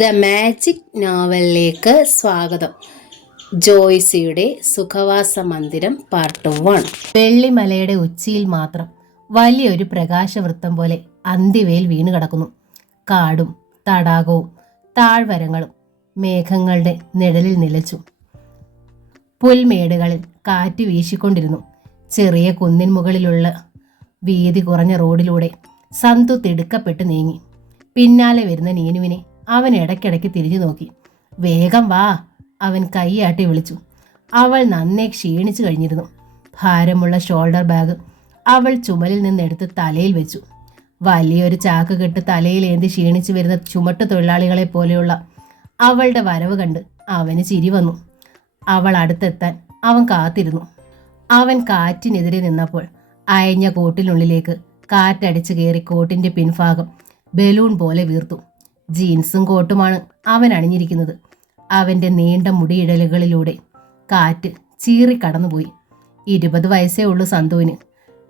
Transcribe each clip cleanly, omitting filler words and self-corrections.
The magic നോവലിലേക്ക് സ്വാഗതം. ജോയ്സിയുടെ സുഖവാസ മന്ദിരം part 1. വെള്ളിമലയുടെ ഉച്ചിയിൽ മാത്രം വലിയൊരു പ്രകാശവൃത്തം പോലെ അന്തിവേൽ വീണു കിടക്കുന്നു. കാടും തടാകവും താഴ്വരങ്ങളും മേഘങ്ങളുടെ നിഴലിൽ നിലച്ചു. പുൽമേടുകളിൽ കാറ്റ് വീശിക്കൊണ്ടിരുന്നു. ചെറിയ കുന്നിൻ മുകളിലുള്ള വീതി കുറഞ്ഞ റോഡിലൂടെ സന്തു തിടുക്കപ്പെട്ട് നീങ്ങി. പിന്നാലെ വരുന്ന നീനുവിനെ അവൻ ഇടയ്ക്കിടയ്ക്ക് തിരിഞ്ഞു നോക്കി. വേഗം വാ, അവൻ കൈയാട്ടി വിളിച്ചു. അവൾ നന്നേ ക്ഷീണിച്ചു കഴിഞ്ഞിരുന്നു. ഭാരമുള്ള ഷോൾഡർ ബാഗ് അവൾ ചുമലിൽ നിന്നെടുത്ത് തലയിൽ വെച്ചു. വലിയൊരു ചാക്ക് കെട്ട് തലയിലേന്തി ക്ഷീണിച്ചു വരുന്ന ചുമട്ട് തൊഴിലാളികളെ പോലെയുള്ള അവളുടെ വരവ് കണ്ട് അവന് ചിരി വന്നു. അവൾ അടുത്തെത്താൻ അവൻ കാത്തിരുന്നു. അവൻ കാറ്റിനെതിരെ നിന്നപ്പോൾ അയഞ്ഞ കോട്ടിനുള്ളിലേക്ക് കാറ്റടിച്ചു കയറി കോട്ടിന്റെ പിൻഭാഗം ബലൂൺ പോലെ വീർത്തു. ജീൻസും കോട്ടുമാണ് അവൻ അണിഞ്ഞിരിക്കുന്നത്. അവൻ്റെ നീണ്ട മുടിയിടലുകളിലൂടെ കാറ്റ് ചീറി കടന്നുപോയി. 20 വയസ്സേ ഉള്ളൂ സന്തുവിന്.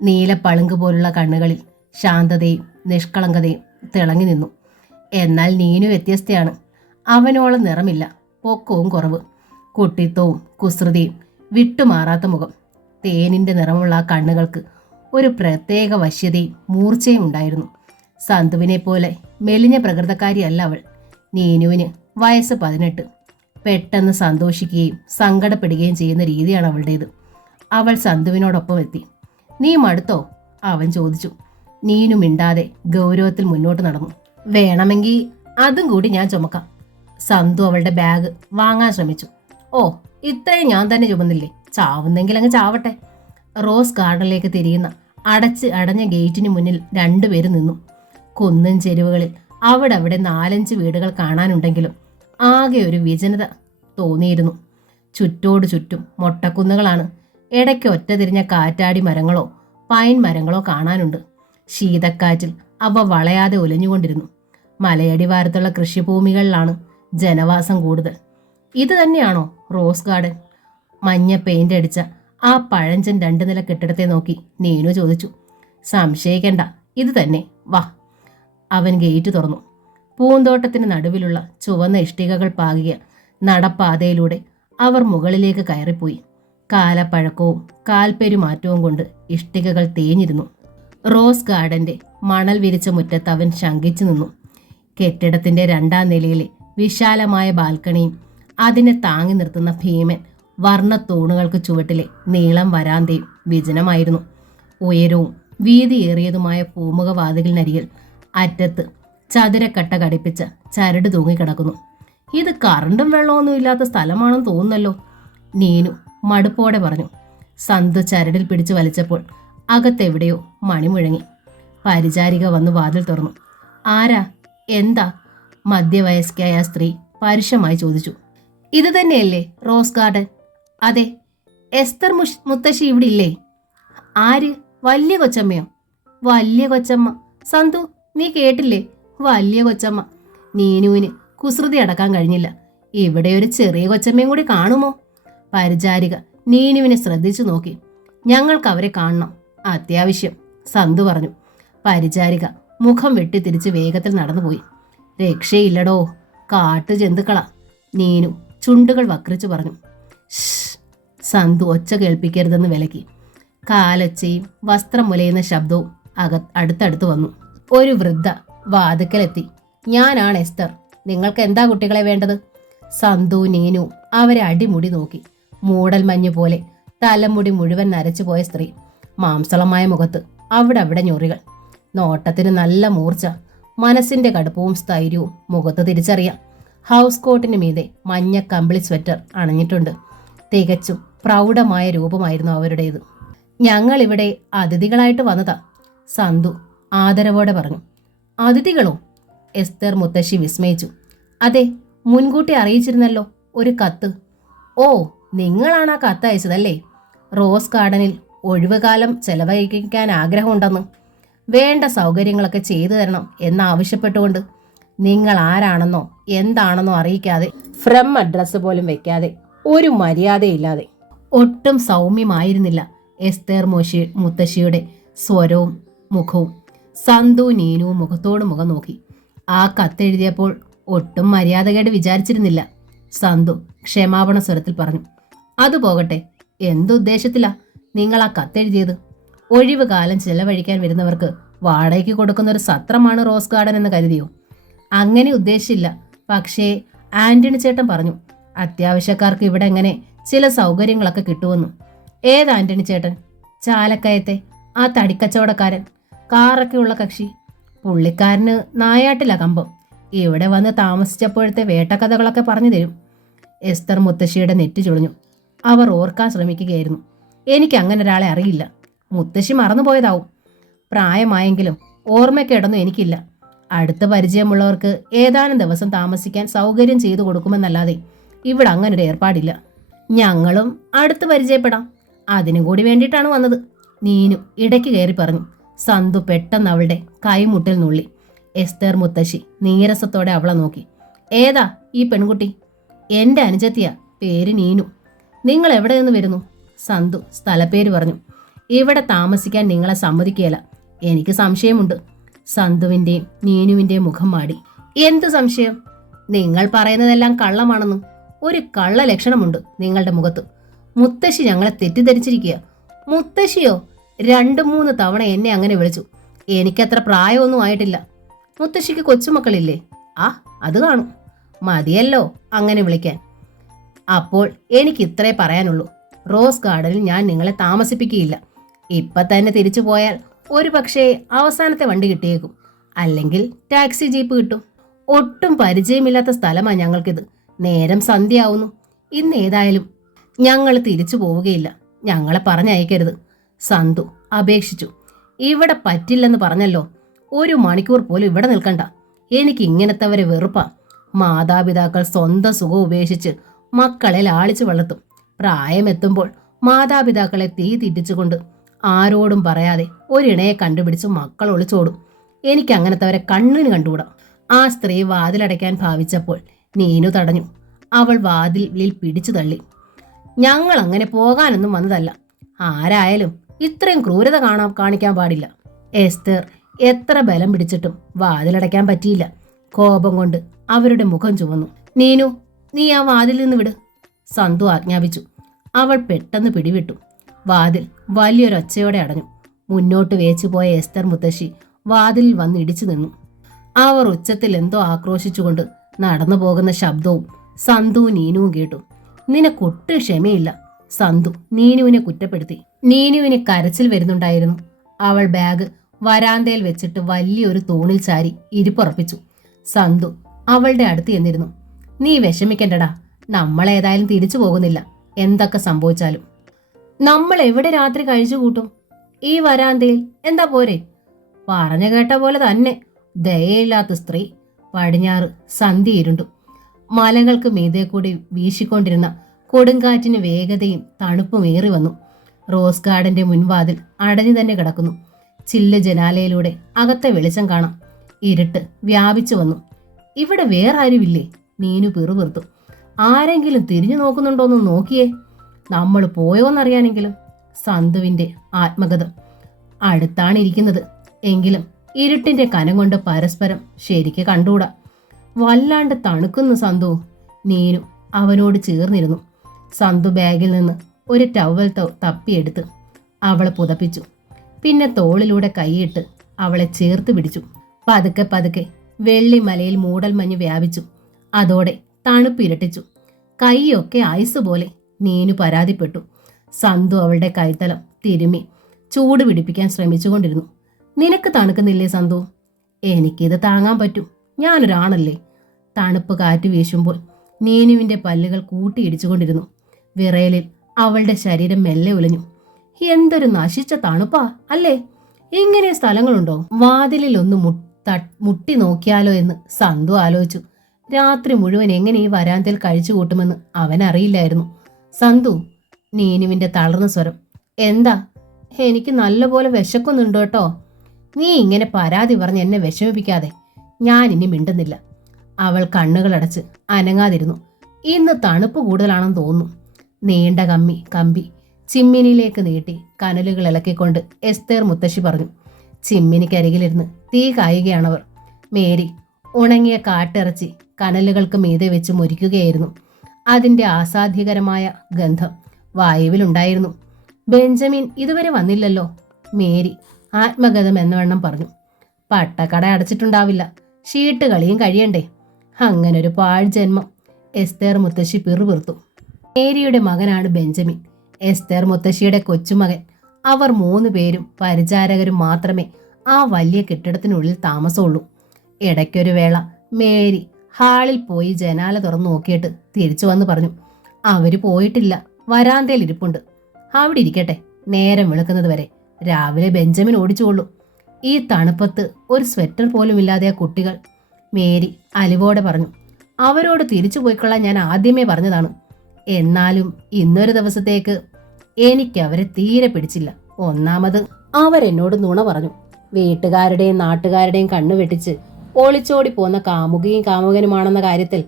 നീലപ്പളുങ്ക് പോലുള്ള കണ്ണുകളിൽ ശാന്തതയും നിഷ്കളങ്കതയും തിളങ്ങി നിന്നു. എന്നാൽ നീനു വ്യത്യസ്തയാണ്. അവനോളം നിറമില്ല, പൊക്കവും കുറവ്, കുട്ടിത്തവും കുസൃതിയും വിട്ടുമാറാത്ത മുഖം. തേനിൻ്റെ നിറമുള്ള ആ കണ്ണുകൾക്ക് ഒരു പ്രത്യേക വശ്യതയും മൂർച്ചയും ഉണ്ടായിരുന്നു. സന്തുവിനെ പോലെ മെലിഞ്ഞ പ്രകൃതക്കാരിയല്ല അവൾ. നീനുവിന് വയസ്സ് 18. പെട്ടെന്ന് സന്തോഷിക്കുകയും സങ്കടപ്പെടുകയും ചെയ്യുന്ന രീതിയാണ് അവളുടേത്. അവൾ സന്തുവിനോടൊപ്പം എത്തി. നീ മടുത്തോ? അവൻ ചോദിച്ചു. നീനു മിണ്ടാതെ ഗൗരവത്തിൽ മുന്നോട്ട് നടന്നു. വേണമെങ്കിൽ അതും കൂടി ഞാൻ ചുമക്കാം. സന്തു അവളുടെ ബാഗ് വാങ്ങാൻ ശ്രമിച്ചു. ഓ, ഇത്രയും ഞാൻ തന്നെ ചുമന്നില്ലേ, ചാവുന്നെങ്കിൽ അങ്ങ് ചാവട്ടെ. റോസ് ഗാർഡനിലേക്ക് തിരിയുന്ന അടഞ്ഞ ഗേറ്റിന് മുന്നിൽ രണ്ടുപേരും നിന്നു. കുന്നിൻ ചെരുവുകളിൽ അവിടെ 4-5 വീടുകൾ കാണാനുണ്ടെങ്കിലും ആകെ ഒരു വിജനത തോന്നിയിരുന്നു. ചുറ്റോട് ചുറ്റും മൊട്ടക്കുന്നുകളാണ്. ഇടയ്ക്ക് ഒറ്റ തിരിഞ്ഞ കാറ്റാടി മരങ്ങളോ പൈൻ മരങ്ങളോ കാണാനുണ്ട്. ശീതക്കാറ്റിൽ അവ വളയാതെ ഉലഞ്ഞുകൊണ്ടിരുന്നു. മലയടിവാരത്തുള്ള കൃഷിഭൂമികളിലാണ് ജനവാസം കൂടുതൽ. ഇത് തന്നെയാണോ റോസ് ഗാർഡൻ? മഞ്ഞ പെയിന്റ് അടിച്ച ആ പഴഞ്ചൻ 2 നില കെട്ടിടത്തെ നോക്കി നീനു ചോദിച്ചു. സംശയിക്കണ്ട, ഇത് തന്നെ, വാ. അവൻ ഗേറ്റ് തുറന്നു. പൂന്തോട്ടത്തിന് നടുവിലുള്ള ചുവന്ന ഇഷ്ടികകൾ പാകിയ നടപ്പാതയിലൂടെ അവർ മുകളിലേക്ക് കയറിപ്പോയി. കാലപ്പഴക്കവും കാൽപ്പെരുമാറ്റവും കൊണ്ട് ഇഷ്ടികകൾ തേഞ്ഞിരുന്നു. റോസ് ഗാർഡന്റെ മണൽ വിരിച്ച മുറ്റത്ത് അവൻ ശങ്കിച്ചു നിന്നു. കെട്ടിടത്തിന്റെ 2ാം നിലയിലെ വിശാലമായ ബാൽക്കണിയും അതിനെ താങ്ങി നിർത്തുന്ന ഭീമൻ വർണ്ണ തൂണുകൾക്ക് ചുവട്ടിലെ നീളം വരാന്തയും വിജനമായിരുന്നു. ഉയരവും വീതിയേറിയതുമായ പൂമുഖവാതിലിനരികിൽ അറ്റത്ത് ചതുരക്കട്ട ഘടിപ്പിച്ച ചരട് തൂങ്ങിക്കിടക്കുന്നു. ഇത് കറണ്ടും വെള്ളമൊന്നും ഇല്ലാത്ത സ്ഥലമാണെന്ന് തോന്നുന്നല്ലോ, നീനു മടുപ്പോടെ പറഞ്ഞു. സന്തു ചരടിൽ പിടിച്ചു വലിച്ചപ്പോൾ അകത്തെവിടെയോ മണി മുഴങ്ങി. പരിചാരിക വന്ന് വാതിൽ തുറന്നു. ആരാ? എന്താ? മധ്യവയസ്കയായ സ്ത്രീ പരുഷമായി ചോദിച്ചു. ഇത് തന്നെയല്ലേ റോസ് ഗാർഡൻ? അതെ. എസ്തർ മുത്തശ്ശി ഇവിടെ ഇല്ലേ? ആര്? വലിയ കൊച്ചമ്മയോ? വലിയ കൊച്ചമ്മ. സന്തു, നീ കേട്ടില്ലേ? വലിയ കൊച്ചമ്മ. നീനുവിന് കുസൃതി അടക്കാൻ കഴിഞ്ഞില്ല. ഇവിടെ ഒരു ചെറിയ കൊച്ചമ്മയും കൂടി കാണുമോ? പരിചാരിക നീനുവിനെ ശ്രദ്ധിച്ചു നോക്കി. ഞങ്ങൾക്ക് അവരെ കാണണം, അത്യാവശ്യം, സന്തു പറഞ്ഞു. പരിചാരിക മുഖം വെട്ടിത്തിരിച്ച് വേഗത്തിൽ നടന്നുപോയി. രക്ഷയില്ലടോ, കാട്ടു ജന്തുക്കളാ, നീനു ചുണ്ടുകൾ വക്രിച്ചു പറഞ്ഞു. സന്തു ഒച്ച കേൾപ്പിക്കരുതെന്ന് വിലക്കി. കാലൊച്ചയും വസ്ത്രം മുലയുന്ന ശബ്ദവും അടുത്തടുത്ത് വന്നു. ഒരു വൃദ്ധ വാതുക്കലെത്തി. ഞാനാണ് എസ്തർ. നിങ്ങൾക്ക് എന്താ കുട്ടികളെ വേണ്ടത്? സന്തു നീനു അവരെ അടിമുടി നോക്കി. മൂടൽ മഞ്ഞു പോലെ തലമുടി മുഴുവൻ നരച്ചു പോയ സ്ത്രീ. മാംസളമായ മുഖത്ത് അവിടെ ഞൊറികൾ. നോട്ടത്തിന് നല്ല മൂർച്ച. മനസ്സിന്റെ കടുപ്പവും സ്ഥൈര്യവും മുഖത്ത് തിരിച്ചറിയാം. ഹൗസ് കോട്ടിന് മീതെ മഞ്ഞ കമ്പിളി സ്വെറ്റർ അണിഞ്ഞിട്ടുണ്ട്. തികച്ചും പ്രൗഢമായ രൂപമായിരുന്നു അവരുടേത്. ഞങ്ങളിവിടെ അതിഥികളായിട്ട് വന്നതാ, സന്തു ആദരവോടെ പറഞ്ഞു. അതിഥികളോ? എസ്തർ മുത്തശ്ശി വിസ്മയിച്ചു. അതെ, മുൻകൂട്ടി അറിയിച്ചിരുന്നല്ലോ ഒരു കത്ത്. ഓ, നിങ്ങളാണ് ആ കത്ത് അയച്ചതല്ലേ? റോസ് ഗാർഡനിൽ ഒഴിവുകാലം ചെലവഴിക്കാൻ ആഗ്രഹമുണ്ടെന്ന്, വേണ്ട സൗകര്യങ്ങളൊക്കെ ചെയ്തു തരണം എന്നാവശ്യപ്പെട്ടുകൊണ്ട്. നിങ്ങൾ ആരാണെന്നോ എന്താണെന്നോ അറിയിക്കാതെ, ഫ്രം അഡ്രസ്സ് പോലും വെക്കാതെ, ഒരു മര്യാദയില്ലാതെ. ഒട്ടും സൗമ്യമായിരുന്നില്ല എസ്തർ മുത്തശ്ശിയുടെ സ്വരവും മുഖവും. സന്തു നീനുവും മുഖത്തോട് മുഖം നോക്കി. ആ കത്തെഴുതിയപ്പോൾ ഒട്ടും മര്യാദകേട് വിചാരിച്ചിരുന്നില്ല, സന്തു ക്ഷമാപണ സ്വരത്തിൽ പറഞ്ഞു. അത് പോകട്ടെ, എന്തുദ്ദേശത്തിലാ നിങ്ങൾ ആ കത്തെഴുതിയത്? ഒഴിവ് കാലം ചെലവഴിക്കാൻ വരുന്നവർക്ക് വാടകയ്ക്ക് കൊടുക്കുന്ന ഒരു സത്രമാണ് റോസ് ഗാർഡൻ എന്ന് കരുതിയോ? അങ്ങനെ ഉദ്ദേശിച്ചില്ല. പക്ഷേ ആന്റണി ചേട്ടൻ പറഞ്ഞു അത്യാവശ്യക്കാർക്ക് ഇവിടെ എങ്ങനെ ചില സൗകര്യങ്ങളൊക്കെ കിട്ടുമെന്ന്. ഏത് ആന്റണി ചേട്ടൻ? ചാലക്കയത്തെ ആ തടിക്കച്ചവടക്കാരൻ, കാറൊക്കെ ഉള്ള കക്ഷി. പുള്ളിക്കാരന് നായാട്ടില കമ്പം. ഇവിടെ വന്ന് താമസിച്ചപ്പോഴത്തെ വേട്ടക്കഥകളൊക്കെ പറഞ്ഞു തരും. എസ്തർ മുത്തശ്ശിയുടെ നെറ്റി ചുളിഞ്ഞു. അവർ ഓർക്കാൻ ശ്രമിക്കുകയായിരുന്നു. എനിക്ക് അങ്ങനെ ഒരാളെ അറിയില്ല. മുത്തശ്ശി മറന്നുപോയതാവും. പ്രായമായെങ്കിലും ഓർമ്മയ്ക്കിടൊന്നും എനിക്കില്ല. അടുത്ത പരിചയമുള്ളവർക്ക് ഏതാനും ദിവസം താമസിക്കാൻ സൗകര്യം ചെയ്തു കൊടുക്കുമെന്നല്ലാതെ ഇവിടെ അങ്ങനൊരു ഏർപ്പാടില്ല. ഞങ്ങളും അടുത്ത് പരിചയപ്പെടാം, അതിനും കൂടി വേണ്ടിയിട്ടാണ് വന്നത്, നീനു ഇടയ്ക്ക് കയറി പറഞ്ഞു. സന്തു പെട്ടെന്ന് അവളുടെ കൈമുട്ടിൽ നുള്ളി. എസ്തർ മുത്തശ്ശി നീരസത്തോടെ അവളെ നോക്കി. ഏതാ ഈ പെൺകുട്ടി? എൻ്റെ അനുജത്തിയാ, പേര് നീനു. നിങ്ങൾ എവിടെ നിന്ന് വരുന്നു? സന്തു സ്ഥലപ്പേര് പറഞ്ഞു. ഇവിടെ താമസിക്കാൻ നിങ്ങളെ സമ്മതിക്കുകയില്ല. എനിക്ക് സംശയമുണ്ട്. സന്തുവിൻ്റെയും നീനുവിൻ്റെയും മുഖം മാടി. എന്ത് സംശയം? നിങ്ങൾ പറയുന്നതെല്ലാം കള്ളമാണെന്നും ഒരു കള്ള ലക്ഷണമുണ്ട് നിങ്ങളുടെ മുഖത്ത്. മുത്തശ്ശി ഞങ്ങളെ തെറ്റിദ്ധരിച്ചിരിക്കുക. മുത്തശ്ശിയോ? 2-3 തവണ എന്നെ അങ്ങനെ വിളിച്ചു. എനിക്കത്ര പ്രായമൊന്നും ആയിട്ടില്ല. മുത്തശ്ശിക്ക് കൊച്ചുമക്കളില്ലേ? ആ, അത് കാണും. മതിയല്ലോ അങ്ങനെ വിളിക്കാൻ. അപ്പോൾ എനിക്ക് ഇത്രേ പറയാനുള്ളൂ. റോസ് ഗാർഡനിൽ ഞാൻ നിങ്ങളെ താമസിപ്പിക്കുകയില്ല. ഇപ്പം തന്നെ തിരിച്ചു പോയാൽ ഒരു പക്ഷേ അവസാനത്തെ വണ്ടി കിട്ടിയേക്കും, അല്ലെങ്കിൽ ടാക്സി ജീപ്പ് കിട്ടും. ഒട്ടും പരിചയമില്ലാത്ത സ്ഥലമാണ് ഞങ്ങൾക്കിത്. നേരം സന്ധ്യയാവുന്നു. ഇന്ന് ഏതായാലും ഞങ്ങൾ തിരിച്ചു പോവുകയില്ല. ഞങ്ങളെ പറഞ്ഞയക്കരുത്. സന്തു അപേക്ഷിച്ചു. ഇവിടെ പറ്റില്ലെന്ന് പറഞ്ഞല്ലോ. 1 മണിക്കൂർ പോലും ഇവിടെ നിൽക്കണ്ട. എനിക്ക് ഇങ്ങനത്തെവരെ വെറുപ്പാ. മാതാപിതാക്കൾ സ്വന്തം സുഖം ഉപേക്ഷിച്ച് മക്കളെ ലാളിച്ചു വളർത്തും. പ്രായമെത്തുമ്പോൾ മാതാപിതാക്കളെ തീ തിരിച്ചുകൊണ്ട് ആരോടും പറയാതെ ഒരിണയെ കണ്ടുപിടിച്ച് മക്കൾ ഒളിച്ചോടും. എനിക്ക് അങ്ങനത്തെവരെ കണ്ണിന് കണ്ടുകൂടാ. ആ സ്ത്രീ വാതിലടയ്ക്കാൻ ഭാവിച്ചപ്പോൾ നീനു തടഞ്ഞു. അവൾ വാതിലിൽ പിടിച്ചു തള്ളി. ഞങ്ങൾ അങ്ങനെ പോകാനൊന്നും വന്നതല്ല. ആരായാലും ഇത്രയും ക്രൂരത കാണിക്കാൻ പാടില്ല. എസ്തർ എത്ര ബലം പിടിച്ചിട്ടും വാതിലടയ്ക്കാൻ പറ്റിയില്ല. കോപം കൊണ്ട് അവരുടെ മുഖം ചുവന്നു. നീനു, നീ ആ വാതിൽ നിന്ന് വിട്, സന്തു ആജ്ഞാപിച്ചു. അവൾ പെട്ടെന്ന് പിടിവിട്ടു. വാതിൽ വലിയൊരൊച്ചയോടെ അടഞ്ഞു. മുന്നോട്ട് വേച്ചുപോയ എസ്തർ മുത്തശ്ശി വാതിലിൽ വന്ന് ഇടിച്ചു നിന്നു. അവർ ഉച്ചത്തിൽ എന്തോ ആക്രോശിച്ചുകൊണ്ട് നടന്നു പോകുന്ന ശബ്ദവും സന്തുവും നീനുവും കേട്ടു. നിനക്കൊട്ടും ക്ഷമയില്ല, സന്തു നീനുവിനെ കുറ്റപ്പെടുത്തി. നീനുവിന് കരച്ചിൽ വരുന്നുണ്ടായിരുന്നു. അവൾ ബാഗ് വരാന്തയിൽ വെച്ചിട്ട് വലിയൊരു തൂണിൽ ചാരി ഇരിപ്പുറപ്പിച്ചു. സന്തു അവളുടെ അടുത്ത് ചെന്നിരുന്നു. നീ വിഷമിക്കണ്ടടാ, നമ്മളേതായാലും തിരിച്ചു പോകുന്നില്ല. എന്തൊക്കെ സംഭവിച്ചാലും നമ്മൾ എവിടെ രാത്രി കഴിച്ചു കൂട്ടും? ഈ വരാന്തയിൽ. എന്താ പോരെ? പറഞ്ഞു കേട്ട പോലെ തന്നെ. ദയയില്ലാത്ത സ്ത്രീ. പടിഞ്ഞാറ് സന്ധ്യ ഇരുണ്ടു. മലകൾക്ക് മീതെ കൂടി വീശിക്കൊണ്ടിരുന്ന കൊടുങ്കാറ്റിന് വേഗതയും തണുപ്പും ഏറി വന്നു. റോസ് ഗാർഡന്റെ മുൻവാതിൽ അടഞ്ഞു തന്നെ കിടക്കുന്നു. ചില്ല് ജനാലയിലൂടെ അകത്തെ വെളിച്ചം കാണാം. ഇരുട്ട് വ്യാപിച്ചു വന്നു. ഇവിടെ വേറെ ആരുമില്ലേ? നീനു പിറുപിറുത്തു. ആരെങ്കിലും തിരിഞ്ഞു നോക്കുന്നുണ്ടോന്ന് നോക്കിയേ, നമ്മൾ പോയോന്നറിയാനെങ്കിലും. സന്തുവിന്റെ ആത്മഗതം. അടുത്താണ് ഇരിക്കുന്നത്, എങ്കിലും ഇരുട്ടിന്റെ കനം കൊണ്ട് പരസ്പരം ശരിക്ക് കണ്ടുകൂടാ. വല്ലാണ്ട് തണുക്കുന്നു സന്തു. നീനു അവനോട് ചേർന്നിരുന്നു. സന്തു ബാഗിൽ നിന്ന് ഒരു ടവൽ തപ്പിയെടുത്ത് അവളെ പുതപ്പിച്ചു. പിന്നെ തോളിലൂടെ കൈയിട്ട് അവളെ ചേർത്ത് പിടിച്ചു. പതുക്കെ പതുക്കെ വെള്ളിമലയിൽ മൂടൽമഞ്ഞ് വ്യാപിച്ചു. അതോടെ തണുപ്പ് ഇരട്ടിച്ചു. കൈയൊക്കെ ഐസ് പോലെ. നീനു പരാതിപ്പെട്ടു. സന്തു അവളുടെ കൈത്തലം തിരുമ്മി ചൂട് പിടിപ്പിക്കാൻ ശ്രമിച്ചുകൊണ്ടിരുന്നു. നിനക്ക് തണുക്കുന്നില്ലേ സന്തു? എനിക്കിത് താങ്ങാൻ പറ്റും, ഞാനൊരാണല്ലേ. തണുപ്പ് കാറ്റ് വീശുമ്പോൾ നീനുവിന്റെ പല്ലുകൾ കൂട്ടിയിടിച്ചുകൊണ്ടിരുന്നു. വിറയലിൽ അവളുടെ ശരീരം മെല്ലെ ഉലഞ്ഞു. എന്തൊരു നശിച്ച തണുപ്പാ അല്ലേ? ഇങ്ങനെ സ്ഥലങ്ങളുണ്ടോ? വാതിലിൽ ഒന്ന് മുട്ടി നോക്കിയാലോ എന്ന് സന്തു ആലോചിച്ചു. രാത്രി മുഴുവൻ എങ്ങനെ ഈ വരാന്തയിൽ കഴിച്ചു കൂട്ടുമെന്ന് അവനറിയില്ലായിരുന്നു. സന്തു, നീനുവിന്റെ തളർന്ന സ്വരം. എന്താ? എനിക്ക് നല്ലപോലെ വിശക്കുന്നുണ്ട് കേട്ടോ. നീ ഇങ്ങനെ പരാതി പറഞ്ഞ് എന്നെ വിഷമിപ്പിക്കാതെ. ഞാൻ ഇനി മിണ്ടുന്നില്ല. അവൾ കണ്ണുകളടച്ച് അനങ്ങാതിരുന്നു. ഇന്ന് തണുപ്പ് കൂടുതലാണെന്ന് തോന്നുന്നു. നീണ്ട കമ്പി ചിമ്മിനിയിലേക്ക് നീട്ടി കനലുകൾ ഇളക്കിക്കൊണ്ട് എസ്തേർ മുത്തശ്ശി പറഞ്ഞു. ചിമ്മിനിക്കരികിലിരുന്ന് തീ കായുകയാണവർ. മേരി ഉണങ്ങിയ കാട്ടിറച്ചി കനലുകൾക്ക് മീതെ വെച്ച് മുരിക്കുകയായിരുന്നു. അതിൻ്റെ ആസാധ്യകരമായ ഗന്ധം വായുവിലുണ്ടായിരുന്നു. ബെഞ്ചമിൻ ഇതുവരെ വന്നില്ലല്ലോ, മേരി ആത്മഗതം എന്നവണ്ണം പറഞ്ഞു. പട്ടക്കട അടച്ചിട്ടുണ്ടാവില്ല, ഷീട്ട് കളിയും കഴിയണ്ടേ. അങ്ങനൊരു പാഴ്ജന്മം. എസ്തേർ മുത്തശ്ശി പിറുപിറുത്തു. മേരിയുടെ മകനാണ് ബെഞ്ചമിൻ, എസ്തേർ മുത്തശ്ശിയുടെ കൊച്ചുമകൻ. അവർ 3 പേരും പരിചാരകരും മാത്രമേ ആ വലിയ കെട്ടിടത്തിനുള്ളിൽ താമസമുള്ളൂ. ഇടയ്ക്കൊരു വേള മേരി ഹാളിൽ പോയി ജനാല തുറന്നു നോക്കിയിട്ട് തിരിച്ചു വന്ന് പറഞ്ഞു, അവര് പോയിട്ടില്ല, വരാന്തയിൽ ഇരിപ്പുണ്ട്. അവിടെ ഇരിക്കട്ടെ, നേരം വെളുക്കുന്നത് വരെ. രാവിലെ ബെഞ്ചമിൻ ഓടിച്ചുകൊള്ളു. ഈ തണുപ്പത്ത് ഒരു സ്വെറ്റർ പോലും ഇല്ലാതെ ആ കുട്ടികൾ. മേരി അലിവോടെ പറഞ്ഞു. അവരോട് തിരിച്ചു പോയിക്കൊള്ളാൻ ഞാൻ ആദ്യമേ പറഞ്ഞതാണ്. എന്നാലും ഇന്നൊരു ദിവസത്തേക്ക് എനിക്ക് അവരെ തീരെ പിടിച്ചില്ല. ഒന്നാമത് അവരെന്നോട് നുണ പറഞ്ഞു. വീട്ടുകാരുടെയും നാട്ടുകാരുടെയും കണ്ണു വെട്ടിച്ച് ഒളിച്ചോടി പോന്ന കാമുകിയും കാമുകനുമാണെന്ന കാര്യത്തിൽ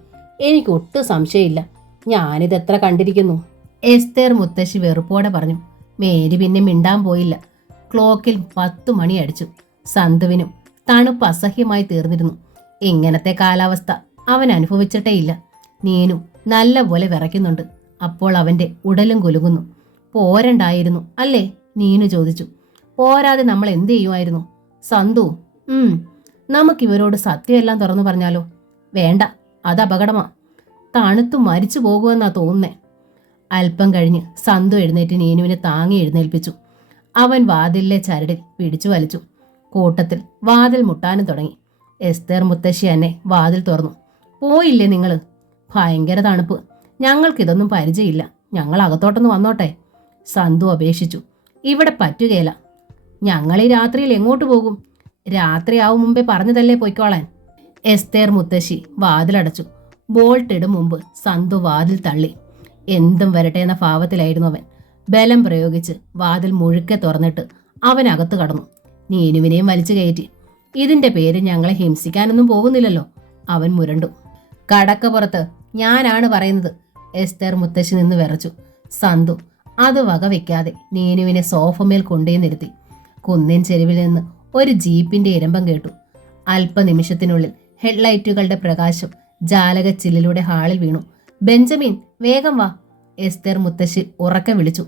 എനിക്ക് ഒട്ടും സംശയമില്ല. ഞാനിതെത്ര കണ്ടിരിക്കുന്നു. എസ്തേർ മുത്തശ്ശി വെറുപ്പോടെ പറഞ്ഞു. മേരി പിന്നെ മിണ്ടാൻ പോയില്ല. ക്ലോക്കിൽ 10 മണി അടിച്ചു. സന്തുവിനും തണുപ്പ് അസഹ്യമായി തീർന്നിരുന്നു. ഇങ്ങനത്തെ കാലാവസ്ഥ അവൻ അനുഭവിച്ചിട്ടേയില്ല. നീനു നല്ല പോലെ വിറയ്ക്കുന്നുണ്ട്. അപ്പോൾ അവന്റെ ഉടലും കുലുങ്ങുന്നു. പോരണ്ടായിരുന്നു അല്ലേ, നീനു ചോദിച്ചു. പോരാതെ നമ്മൾ എന്ത് ചെയ്യുമായിരുന്നു? സന്തു, നമുക്കിവരോട് സത്യമെല്ലാം തുറന്നു പറഞ്ഞാലോ? വേണ്ട, അത് അപകടമാ. തണുത്തു മരിച്ചു പോകുമെന്നാ തോന്നുന്നേ. അല്പം കഴിഞ്ഞ് സന്തു എഴുന്നേറ്റ് നീനുവിനെ താങ്ങി എഴുന്നേൽപ്പിച്ചു. അവൻ വാതിലിലെ ചരടിൽ പിടിച്ചു വലിച്ചു. കൂട്ടത്തിൽ വാതിൽ മുട്ടാനും തുടങ്ങി. എസ്തേർ മുത്തശ്ശി എന്നെ വാതിൽ തുറന്നു. പോയില്ലേ നിങ്ങൾ? ഭയങ്കര തണുപ്പ്, ഞങ്ങൾക്കിതൊന്നും പരിചയമില്ല. ഞങ്ങൾ അകത്തോട്ടൊന്ന് വന്നോട്ടെ, സന്തു അപേക്ഷിച്ചു. ഇവിടെ പറ്റുകയില്ല. ഞങ്ങൾ ഈ രാത്രിയിൽ എങ്ങോട്ട് പോകും? രാത്രിയാവും മുമ്പേ പറഞ്ഞതല്ലേ പൊയ്ക്കോളാൻ. എസ്തേർ മുത്തശ്ശി വാതിലടച്ചു. ബോൾട്ട് ഇടും മുമ്പ് സന്തു വാതിൽ തള്ളി. എന്തും വരട്ടെ എന്ന ഭാവത്തിലായിരുന്നു അവൻ. ബലം പ്രയോഗിച്ച് വാതിൽ മുഴുക്കെ തുറന്നിട്ട് അവൻ അകത്ത് കടന്നു. നീനുവിനെയും വലിച്ചു കയറ്റി. ഇതിന്റെ പേര് ഞങ്ങളെ ഹിംസിക്കാനൊന്നും പോകുന്നില്ലല്ലോ, അവൻ മുരണ്ടു. കടക്കപ്പുറത്ത് ഞാനാണ് പറയുന്നത്, എസ്തേർ മുത്തശ്ശി നിന്ന് വിറച്ചു. സന്തു അത് വകവെക്കാതെ നീനുവിനെ സോഫമേൽ കൊണ്ടേ നിർത്തി. കുന്നിൻ ചെരുവിൽ നിന്ന് ഒരു ജീപ്പിന്റെ ഇരമ്പം കേട്ടു. അല്പനിമിഷത്തിനുള്ളിൽ ഹെഡ്ലൈറ്റുകളുടെ പ്രകാശം ജാലകച്ചില്ലിലൂടെ ഹാളിൽ വീണു. ബെഞ്ചമിൻ, വേഗം വാ, എസ്തേർ മുത്തശ്ശി ഉറക്കെ വിളിച്ചു.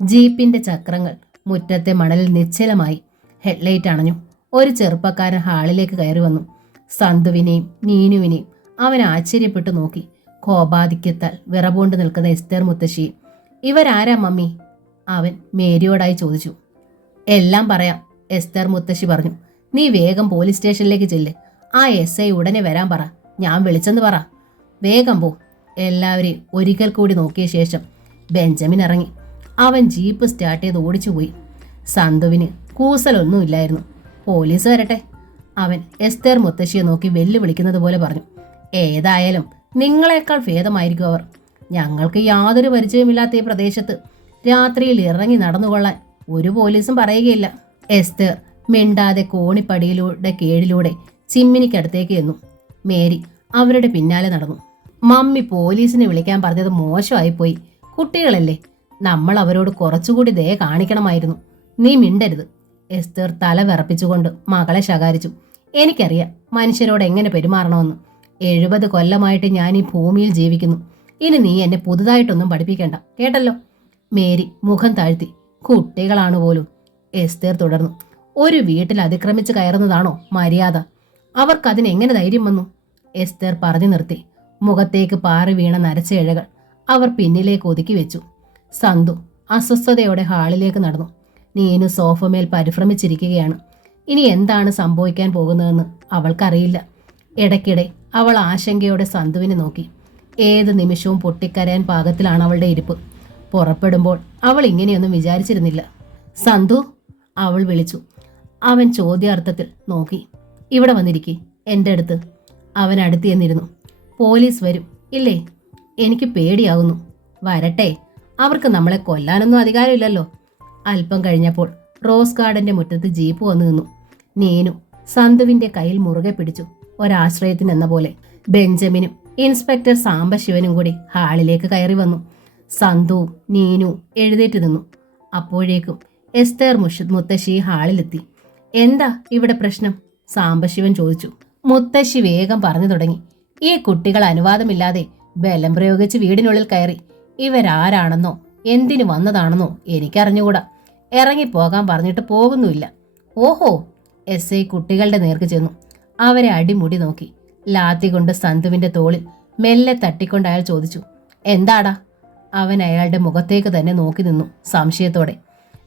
ജീപ്പിന്റെ ചക്രങ്ങൾ മുറ്റത്തെ മണലിൽ നിശ്ചലമായി. ഹെഡ്ലൈറ്റ് അണഞ്ഞു. ഒരു ചെറുപ്പക്കാരൻ ഹാളിലേക്ക് കയറി വന്നു. സന്തുവിനെയും നീനുവിനെയും അവൻ ആശ്ചര്യപ്പെട്ടു നോക്കി. കോപാധിക്യത്താൽ വിറപൂണ്ട് നിൽക്കുന്ന എസ്തേർ മുത്തശ്ശിയെ. ഇവരാരാ മമ്മി? അവൻ മേരിയോടായി ചോദിച്ചു. എല്ലാം പറയാം, എസ്തേർ മുത്തശ്ശി പറഞ്ഞു. നീ വേഗം പോലീസ് സ്റ്റേഷനിലേക്ക് ചെല്ല്. ആ SI ഉടനെ വരാൻ പറ. ഞാൻ വിളിച്ചെന്ന് പറ. വേഗം പോ. എല്ലാവരെയും ഒരിക്കൽ കൂടി നോക്കിയ ശേഷം ബെഞ്ചമിൻ ഇറങ്ങി. അവൻ ജീപ്പ് സ്റ്റാർട്ട് ചെയ്ത് ഓടിച്ചുപോയി. സന്തുവിന് കൂസലൊന്നുമില്ലായിരുന്നു. പോലീസ് വരട്ടെ, അവൻ എസ്തേർ മുത്തശ്ശിയെ നോക്കി വെല്ലുവിളിക്കുന്നത് പോലെ പറഞ്ഞു. ഏതായാലും നിങ്ങളെക്കാൾ ഭേദമായിരിക്കും അവർ. ഞങ്ങൾക്ക് യാതൊരു പരിചയമില്ലാത്ത ഈ പ്രദേശത്ത് രാത്രിയിൽ ഇറങ്ങി നടന്നുകൊള്ളാൻ ഒരു പോലീസും പറയുകയില്ല. എസ്തേർ മിണ്ടാതെ കോണിപ്പടിയിലൂടെ കീഴിലൂടെ ചിമ്മിനിക്കടുത്തേക്ക് ചെന്നു. മേരി അവരുടെ പിന്നാലെ നടന്നു. മമ്മി പോലീസിനെ വിളിക്കാൻ പറഞ്ഞത് മോശമായിപ്പോയി. കുട്ടികളല്ലേ, നമ്മൾ അവരോട് കുറച്ചുകൂടി ദയ കാണിക്കണമായിരുന്നു. നീ മിണ്ടരുത്, എസ്തേർ തല വിറപ്പിച്ചുകൊണ്ട് മകളെ ശകാരിച്ചു. എനിക്കറിയാം മനുഷ്യരോട് എങ്ങനെ പെരുമാറണമെന്ന്. 70 കൊല്ലമായിട്ട് ഞാൻ ഈ ഭൂമിയിൽ ജീവിക്കുന്നു. ഇനി നീ എന്നെ പുതുതായിട്ടൊന്നും പഠിപ്പിക്കണ്ട, കേട്ടല്ലോ. മേരി മുഖം താഴ്ത്തി. കുട്ടികളാണ് പോലും, എസ്തേർ തുടർന്നു. ഒരു വീട്ടിൽ അതിക്രമിച്ച് കയറുന്നതാണോ മര്യാദ? അവർക്കതിനെങ്ങനെ ധൈര്യം വന്നു? എസ്തേർ പറഞ്ഞു നിർത്തി. മുഖത്തേക്ക് പാറി വീണ നരച്ച ഇഴകൾ അവർ പിന്നിലേക്ക് ഒതുക്കി വെച്ചു. സന്തു അസ്വസ്ഥതയോടെ ഹാളിലേക്ക് നടന്നു. നീനു സോഫമേൽ പരിഭ്രമിച്ചിരിക്കുകയാണ്. ഇനി എന്താണ് സംഭവിക്കാൻ പോകുന്നതെന്ന് അവൾക്കറിയില്ല. ഇടയ്ക്കിടെ അവൾ ആശങ്കയോടെ സന്തുവിനെ നോക്കി. ഏത് നിമിഷവും പൊട്ടിക്കരയാൻ പാകത്തിലാണ് അവളുടെ ഇരിപ്പ്. പുറപ്പെടുമ്പോൾ അവൾ ഇങ്ങനെയൊന്നും വിചാരിച്ചിരുന്നില്ല. സന്തു, അവൾ വിളിച്ചു. അവൻ ചോദ്യാർത്ഥത്തിൽ നോക്കി. ഇവിടെ വന്നിരിക്കെ, എൻ്റെ അടുത്ത്. അവൻ അടുത്ത് ചെന്നിരുന്നു. പോലീസ് വരും ഇല്ലേ? എനിക്ക് പേടിയാകുന്നു. വരട്ടെ, അവർക്ക് നമ്മളെ കൊല്ലാനൊന്നും അധികാരമില്ലല്ലോ. അല്പം കഴിഞ്ഞപ്പോൾ റോസ് ഗാർഡന്റെ മുറ്റത്ത് ജീപ്പ് വന്നു നിന്നു. നീനു സന്തുവിന്റെ കയ്യിൽ മുറുകെ പിടിച്ചു, ഒരാശ്രയത്തിനെന്ന പോലെ. ബെഞ്ചമിനും ഇൻസ്പെക്ടർ സാംബശിവനും കൂടി ഹാളിലേക്ക് കയറി വന്നു. സന്തു നീനു എഴുന്നേറ്റ് നിന്നു. അപ്പോഴേക്കും എസ്തേർ മുത്തശ്ശി ഹാളിലെത്തി. എന്താ ഇവിടെ പ്രശ്നം? സാംബശിവൻ ചോദിച്ചു. മുത്തശ്ശി വേഗം പറഞ്ഞു തുടങ്ങി. ഈ കുട്ടികൾ അനുവാദമില്ലാതെ ബലം പ്രയോഗിച്ച് വീടിനുള്ളിൽ കയറി. ഇവരാരാണെന്നോ എന്തിനു വന്നതാണെന്നോ എനിക്കറിഞ്ഞുകൂടാ. ഇറങ്ങിപ്പോകാൻ പറഞ്ഞിട്ട് പോകുന്നുമില്ല. ഓഹോ! SI കുട്ടികളുടെ നേർക്ക് ചെന്നു. അവരെ അടിമുടി നോക്കി. ലാത്തി കൊണ്ട് സന്തുവിന്റെ തോളിൽ മെല്ലെ തട്ടിക്കൊണ്ട് അയാൾ ചോദിച്ചു, എന്താടാ? അവൻ അയാളുടെ മുഖത്തേക്ക് തന്നെ നോക്കി നിന്നു സംശയത്തോടെ.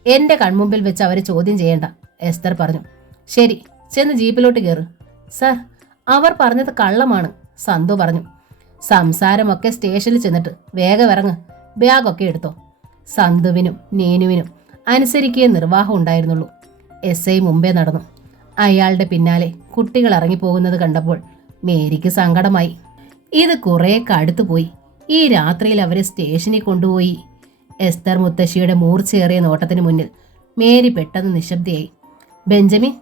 എന്റെ കൺമുമ്പിൽ വെച്ച് അവരെ ചോദ്യം ചെയ്യേണ്ട, എസ്തർ പറഞ്ഞു. ശരി, ചെന്ന് ജീപ്പിലോട്ട് കയറ്. സർ, അവർ പറഞ്ഞത് കള്ളമാണ്, സന്തു പറഞ്ഞു. സംസാരമൊക്കെ സ്റ്റേഷനിൽ ചെന്നിട്ട് വേഗം ഇറങ്ങ്. ബാഗൊക്കെ എടുത്തോ. സന്തുവിനും നീനുവിനും അനുസരിക്കേ നിർവാഹം ഉണ്ടായിരുന്നുള്ളൂ. SI മുമ്പേ നടന്നു. അയാളുടെ പിന്നാലെ കുട്ടികൾ ഇറങ്ങിപ്പോകുന്നത് കണ്ടപ്പോൾ മേരിക്ക് സങ്കടമായി. ഇത് കുറെ കടുത്തുപോയി. ഈ രാത്രിയിൽ അവരെ സ്റ്റേഷനിൽ കൊണ്ടുപോയി. എസ്തർ മുത്തശ്ശിയുടെ മൂർച്ചയേറിയ നോട്ടത്തിന് മുന്നിൽ മേരി പെട്ടെന്ന് നിശബ്ദയായി. ബെഞ്ചമിൻ,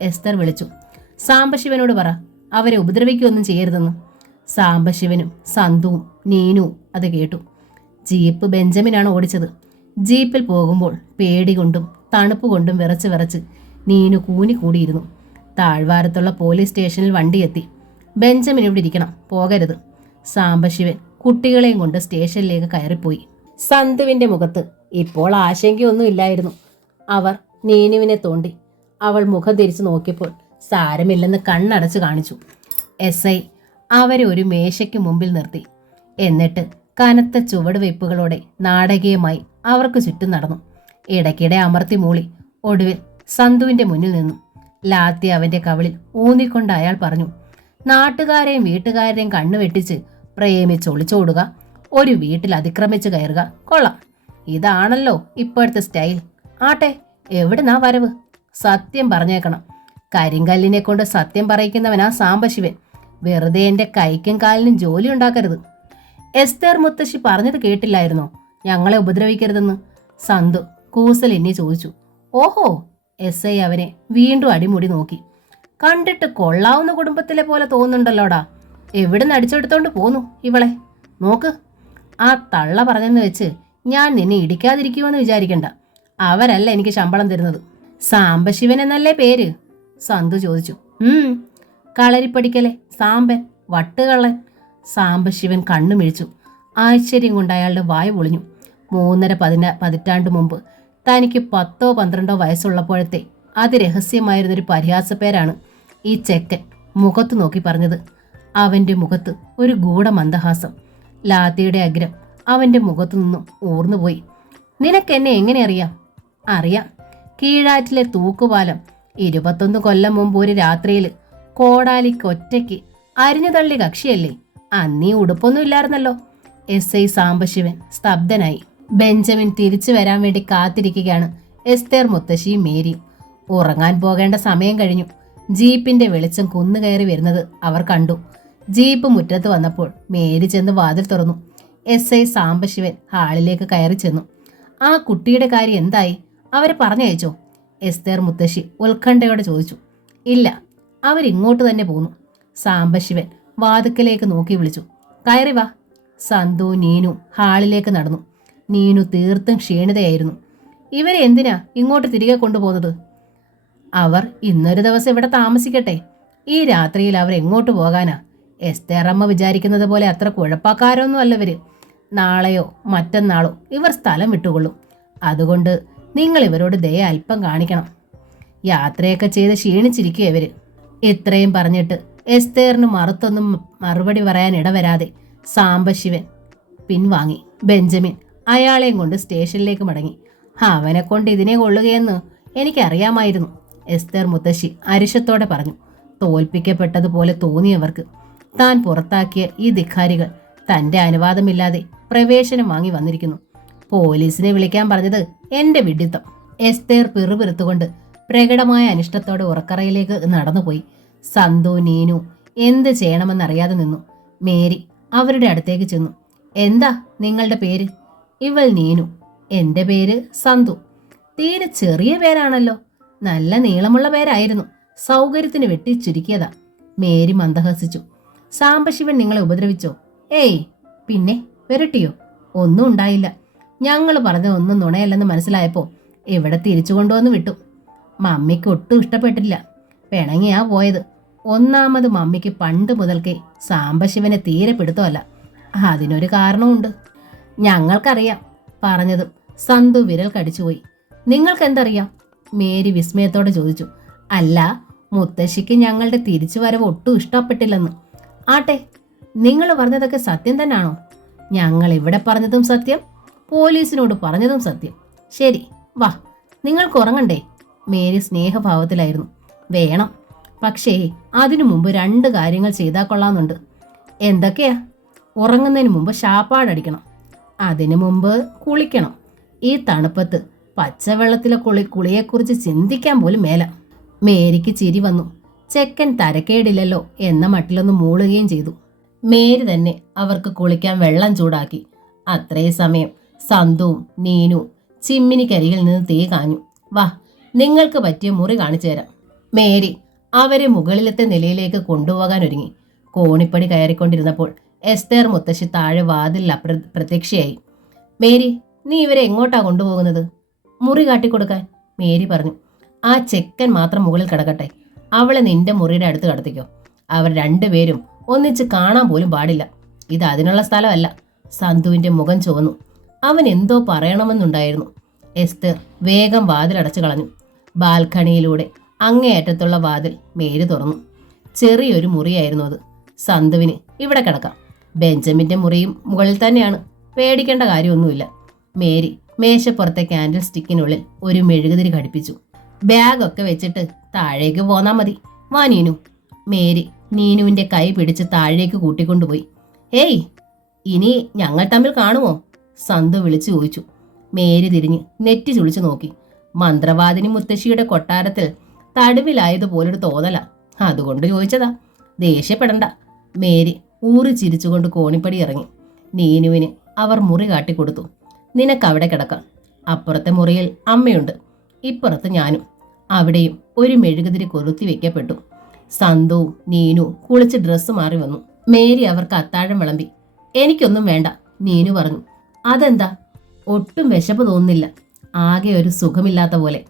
എസ്തർ വിളിച്ചു. സാംബശിവനോട് പറ, അവരെ ഉപദ്രവിക്കുകയൊന്നും ചെയ്യരുതെന്ന്. സാംബശിവനും സന്തുവും നീനുവും അത് കേട്ടു. ജീപ്പ് ബെഞ്ചമിനാണ് ഓടിച്ചത്. ജീപ്പിൽ പോകുമ്പോൾ പേടി കൊണ്ടും തണുപ്പ് കൊണ്ടും വിറച്ച് വിറച്ച് നീനു കൂനിക്കൂടിയിരുന്നു. താഴ്വാരത്തുള്ള പോലീസ് സ്റ്റേഷനിൽ വണ്ടിയെത്തി. ബെഞ്ചമിൻ ഇവിടെ ഇരിക്കണം, പോകരുത്. സാംബശിവൻ കുട്ടികളെയും കൊണ്ട് സ്റ്റേഷനിലേക്ക് കയറിപ്പോയി. സന്തുവിന്റെ മുഖത്ത് ഇപ്പോൾ ആശങ്കയൊന്നും ഇല്ലായിരുന്നു. അവർ നീനുവിനെ തോണ്ടി. അവൾ മുഖം തിരിച്ചു നോക്കിയപ്പോൾ സാരമില്ലെന്ന് കണ്ണടച്ച് കാണിച്ചു. SI അവരെ ഒരു മേശയ്ക്ക് മുമ്പിൽ നിർത്തി. എന്നിട്ട് കനത്ത ചുവടുവയ്പ്പുകളോടെ നാടകീയമായി അവർക്ക് ചുറ്റും നടന്നു. ഇടയ്ക്കിടെ അമർത്തി മൂളി. ഒടുവിൽ സന്തുവിന്റെ മുന്നിൽ നിന്നു. ലാത്തി അവന്റെ കവിളിൽ ഊന്നിക്കൊണ്ട് അയാൾ പറഞ്ഞു, നാട്ടുകാരെയും വീട്ടുകാരെയും കണ്ണുവെട്ടിച്ച് പ്രേമിച്ചൊളിച്ചോടുക, ഒരു വീട്ടിൽ അതിക്രമിച്ച് കയറുക, കൊള്ളാം. ഇതാണല്ലോ ഇപ്പോഴത്തെ സ്റ്റൈൽ. ആട്ടെ, എവിടുന്നാ വരവ്? സത്യം പറഞ്ഞേക്കണം. കരിങ്കല്ലിനെ കൊണ്ട് സത്യം പറയിക്കുന്നവനാ സാംബശിവൻ. വെറുതെ എന്റെ കൈക്കും കാലിനും ജോലി ഉണ്ടാക്കരുത്. എസ്തർ മുത്തശ്ശി പറഞ്ഞത് കേട്ടില്ലായിരുന്നോ, ഞങ്ങളെ ഉപദ്രവിക്കരുതെന്ന്? സന്തു കൂസൽ എന്നെ ചോദിച്ചു. ഓഹോ! SI അവനെ വീണ്ടും അടിമുടി നോക്കി. കണ്ടിട്ട് കൊള്ളാവുന്ന കുടുംബത്തിലെ പോലെ തോന്നുന്നുണ്ടല്ലോടാ. എവിടുന്ന് അടിച്ചെടുത്തോണ്ട് പോന്നു ഇവളെ? നോക്ക്, ആ തള്ള പറഞ്ഞെന്ന് വെച്ച് ഞാൻ നിന്നെ ഇടിക്കാതിരിക്കുമെന്ന് വിചാരിക്കണ്ട. അവരല്ല എനിക്ക് ശമ്പളം തരുന്നത്. സാംബശിവൻ എന്നല്ലേ പേര്? സന്തു ചോദിച്ചു. കളരിപ്പടിക്കലെ സാമ്പൻ, വട്ടുകള്ളൻ. സാംബശിവൻ കണ്ണു മിഴിച്ചു. ആശ്ചര്യം കൊണ്ട് അയാളുടെ വായ പൊളിഞ്ഞു. 3.5 പതിറ്റാണ്ട് മുമ്പ് തനിക്ക് 10 12 വയസ്സുള്ളപ്പോഴത്തെ അതിരഹസ്യമായിരുന്നൊരു പരിഹാസപ്പേരാണ് ഈ ചെക്കൻ മുഖത്ത് നോക്കി പറഞ്ഞത്. അവന്റെ മുഖത്ത് ഒരു ഗൂഢമന്ദഹാസം. ലാത്തിയുടെ അഗ്രം അവന്റെ മുഖത്തു നിന്നും ഊർന്നുപോയി. നിനക്കെന്നെ എങ്ങനെ അറിയാം? അറിയാം. കീഴാറ്റിലെ തൂക്കുപാലം 21 കൊല്ലം മുമ്പ് ഒരു രാത്രിയിൽ കോടാലിക്കൊറ്റയ്ക്ക് അരിഞ്ഞു തള്ളി കക്ഷിയല്ലേ? അന്നീ ഉടുപ്പൊന്നും ഇല്ലായിരുന്നല്ലോ. SI സാംബശിവൻ സ്തബ്ധനായി. ബെഞ്ചമിൻ തിരിച്ചു വരാൻ വേണ്ടി കാത്തിരിക്കുകയാണ് എസ്തേർ മുത്തശ്ശിയും മേരിയും. ഉറങ്ങാൻ പോകേണ്ട സമയം കഴിഞ്ഞു. ജീപ്പിന്റെ വെളിച്ചം കുന്നുകയറി വരുന്നത് അവർ കണ്ടു. ജീപ്പ് മുറ്റത്ത് വന്നപ്പോൾ മേരി ചെന്ന് വാതിൽ തുറന്നു. SI സാംബശിവൻ ഹാളിലേക്ക് കയറി ചെന്നു. ആ കുട്ടിയുടെ കാര്യം എന്തായി? അവരെ പറഞ്ഞയച്ചോ? എസ്തേർ മുത്തശ്ശി ഉത്കണ്ഠയോടെ ചോദിച്ചു. ഇല്ല, അവരിങ്ങോട്ട് തന്നെ പോന്നു. സാംബശിവൻ വാതുക്കലേക്ക് നോക്കി വിളിച്ചു. കയറി വാ. സന്തു നീനു ഹാളിലേക്ക് നടന്നു. നീനു തീർത്തും ക്ഷീണിതയായിരുന്നു. ഇവരെ എന്തിനാ ഇങ്ങോട്ട് തിരികെ കൊണ്ടുപോകുന്നത്? അവർ ഇന്നൊരു ദിവസം ഇവിടെ താമസിക്കട്ടെ. ഈ രാത്രിയിൽ അവർ എങ്ങോട്ട് പോകാനാ? എസ്തേറമ്മ വിചാരിക്കുന്നത് പോലെ അത്ര കുഴപ്പക്കാരൊന്നും അല്ലവര്. നാളെയോ മറ്റന്നാളോ ഇവർ സ്ഥലം വിട്ടുകൊള്ളും. അതുകൊണ്ട് നിങ്ങൾ ഇവരോട് ദയ അല്പം കാണിക്കണം. യാത്രയൊക്കെ ചെയ്ത് ക്ഷീണിച്ചിരിക്കുക ഇവര്. ഇത്രയും പറഞ്ഞിട്ട് എസ്തേറിന് മറുത്തൊന്നും മറുപടി പറയാൻ ഇടവരാതെ സാംബശിവൻ പിൻവാങ്ങി. ബെഞ്ചമിൻ അയാളെയും കൊണ്ട് സ്റ്റേഷനിലേക്ക് മടങ്ങി. അവനെ കൊണ്ട് ഇതിനെ കൊള്ളുകയെന്ന് എനിക്കറിയാമായിരുന്നു, എസ്തേർ മുത്തശ്ശി അരിശത്തോടെ പറഞ്ഞു. തോൽപ്പിക്കപ്പെട്ടതുപോലെ തോന്നിയവർക്ക് താൻ പുറത്താക്കിയ ഈ ധിക്കാരികൾ തന്റെ അനുവാദമില്ലാതെ പ്രവേശനം വാങ്ങി വന്നിരിക്കുന്നു. പോലീസിനെ വിളിക്കാൻ പറഞ്ഞത് എന്റെ വിഡിത്തം. എസ്തേർ പിറുപിറുത്തുകൊണ്ട് പ്രകടമായ അനിഷ്ടത്തോടെ ഉറക്കറയിലേക്ക് നടന്നുപോയി. സന്തു നീനു എന്ത് ചെയ്യണമെന്നറിയാതെ നിന്നു. മേരി അവരുടെ അടുത്തേക്ക് ചെന്നു. എന്താ നിങ്ങളുടെ പേര്? ഇവൾ നീനു. എന്റെ പേര് സന്തു. തീരെ ചെറിയ പേരാണല്ലോ. നല്ല നീളമുള്ള പേരായിരുന്നു. സൗകര്യത്തിന് വെട്ടി ചുരുക്കിയതാ. മേരി മന്ദഹസിച്ചു. സാംബശിവൻ നിങ്ങളെ ഉപദ്രവിച്ചോ? ഏയ്, പിന്നെ വിരട്ടിയോ? ഒന്നും ഉണ്ടായില്ല. ഞങ്ങൾ പറഞ്ഞതൊന്നും നുണയല്ലെന്ന് മനസ്സിലായപ്പോ ഇവിടെ തിരിച്ചു കൊണ്ടുവന്ന് വിട്ടു. മമ്മിക്ക് ഒട്ടും ഇഷ്ടപ്പെട്ടില്ല. പിണങ്ങിയാ പോയത്. ഒന്നാമത് മമ്മിക്ക് പണ്ട് മുതൽക്കേ സാംബശിവനെ തീരെ പിടുത്തമല്ല. അതിനൊരു കാരണമുണ്ട്. ഞങ്ങൾക്കറിയാം പറഞ്ഞതും സന്തു വിരൽ കടിച്ചുപോയി. നിങ്ങൾക്കെന്തറിയാം? മേരി വിസ്മയത്തോടെ ചോദിച്ചു. അല്ല, മുത്തശ്ശിക്ക് ഞങ്ങളുടെ തിരിച്ചുവരവ് ഒട്ടും ഇഷ്ടപ്പെട്ടില്ലെന്ന്. ആട്ടെ, നിങ്ങൾ പറഞ്ഞതൊക്കെ സത്യം തന്നെയാണോ? ഞങ്ങൾ ഇവിടെ പറഞ്ഞതും സത്യം, പോലീസിനോട് പറഞ്ഞതും സത്യം. ശരി, വാ, നിങ്ങൾക്ക് ഉറങ്ങണ്ടേ? മേരി സ്നേഹഭാവത്തിലായിരുന്നു. വേണം, പക്ഷേ അതിനു മുമ്പ് 2 കാര്യങ്ങൾ ചെയ്താൽ കൊള്ളാമെന്നുണ്ട്. എന്തൊക്കെയാ? ഉറങ്ങുന്നതിന് മുമ്പ് ശാപ്പാടടിക്കണം, അതിനു മുമ്പ് കുളിക്കണം. ഈ തണുപ്പത്ത് പച്ചവെള്ളത്തിലെ കുളിയെക്കുറിച്ച് ചിന്തിക്കാൻ പോലും മേല. മേരിക്ക് ചിരി വന്നു. ചെക്കൻ തരക്കേടില്ലല്ലോ എന്ന മട്ടിലൊന്ന് മൂളുകയും ചെയ്തു. മേരി തന്നെ അവർക്ക് കുളിക്കാൻ വെള്ളം ചൂടാക്കി. അത്രയും സമയം സന്തുവും നീനുവും ചിമ്മിനിക്കരികിൽ നിന്ന് തീ കാഞ്ഞു. വാ, നിങ്ങൾക്ക് പറ്റിയ മുറി കാണിച്ചു തരാം. മേരി അവരെ മുകളിലത്തെ നിലയിലേക്ക് കൊണ്ടുപോകാൻ ഒരുങ്ങി. കോണിപ്പടി കയറിക്കൊണ്ടിരുന്നപ്പോൾ എസ്തേർ മുത്തശ്ശി താഴെ വാതിൽ പ്രത്യക്ഷയായി. മേരി, നീ ഇവരെ എങ്ങോട്ടാ കൊണ്ടുപോകുന്നത്? മുറി കാട്ടിക്കൊടുക്കാൻ, മേരി പറഞ്ഞു. ആ ചെക്കൻ മാത്രം മുകളിൽ കിടക്കട്ടെ, അവളെ നിന്റെ മുറിയുടെ അടുത്ത് കടത്തിക്കോ. അവർ 2 പേരും ഒന്നിച്ച് കാണാൻ പോലും പാടില്ല. ഇത് അതിനുള്ള സ്ഥലമല്ല. സന്തുവിന്റെ മുഖം ചുവന്നു. അവൻ എന്തോ പറയണമെന്നുണ്ടായിരുന്നു. എസ്തേർ വേഗം വാതിലടച്ചു കളഞ്ഞു. ബാൽക്കണിയിലൂടെ അങ്ങേയറ്റത്തുള്ള വാതിൽ മേരി തുറന്നു. ചെറിയൊരു മുറിയായിരുന്നു അത്. സന്തുവിന് ഇവിടെ കിടക്കാം. ബെഞ്ചമിന്റെ മുറിയും മുകളിൽ തന്നെയാണ്, പേടിക്കേണ്ട കാര്യമൊന്നുമില്ല. മേരി മേശപ്പുറത്തെ ക്യാൻഡിൽ സ്റ്റിക്കിനുള്ളിൽ ഒരു മെഴുകുതിരി ഘടിപ്പിച്ചു. ബാഗൊക്കെ വെച്ചിട്ട് താഴേക്ക് പോന്നാ മതി. വാ നീനു. മേരി നീനുവിന്റെ കൈ പിടിച്ച് താഴേക്ക് കൂട്ടിക്കൊണ്ടുപോയി. ഏയ്, ഇനി ഞങ്ങൾ തമ്മിൽ കാണുമോ? സന്തു വിളിച്ചു ചോദിച്ചു. മേരി തിരിഞ്ഞ് നെറ്റി ചുളിച്ചു നോക്കി. മന്ത്രവാദിനി മുത്തശ്ശിയുടെ കൊട്ടാരത്തിൽ തടവിലായതുപോലൊരു തോന്നല, അതുകൊണ്ട് ചോദിച്ചതാ. ദേഷ്യപ്പെടണ്ട. മേരി ഊറി ചിരിച്ചുകൊണ്ട് കോണിപ്പടി ഇറങ്ങി. നീനുവിന് അവർ മുറി കാട്ടിക്കൊടുത്തു. നിനക്കവിടെ കിടക്കാം. അപ്പുറത്തെ മുറിയിൽ അമ്മയുണ്ട്, ഇപ്പുറത്ത് ഞാനും. അവിടെയും ഒരു മെഴുകുതിരി കൊളുത്തി വെക്കപ്പെട്ടു. സന്തു നീനു കുളിച്ച് ഡ്രസ്സ് മാറി വന്നു. മേരി അവർക്ക് അത്താഴം വിളമ്പി. എനിക്കൊന്നും വേണ്ട, നീനു പറഞ്ഞു. അതെന്താ? ഒട്ടും വിശപ്പ് തോന്നുന്നില്ല, ആകെ ഒരു സുഖമില്ലാത്ത പോലെ.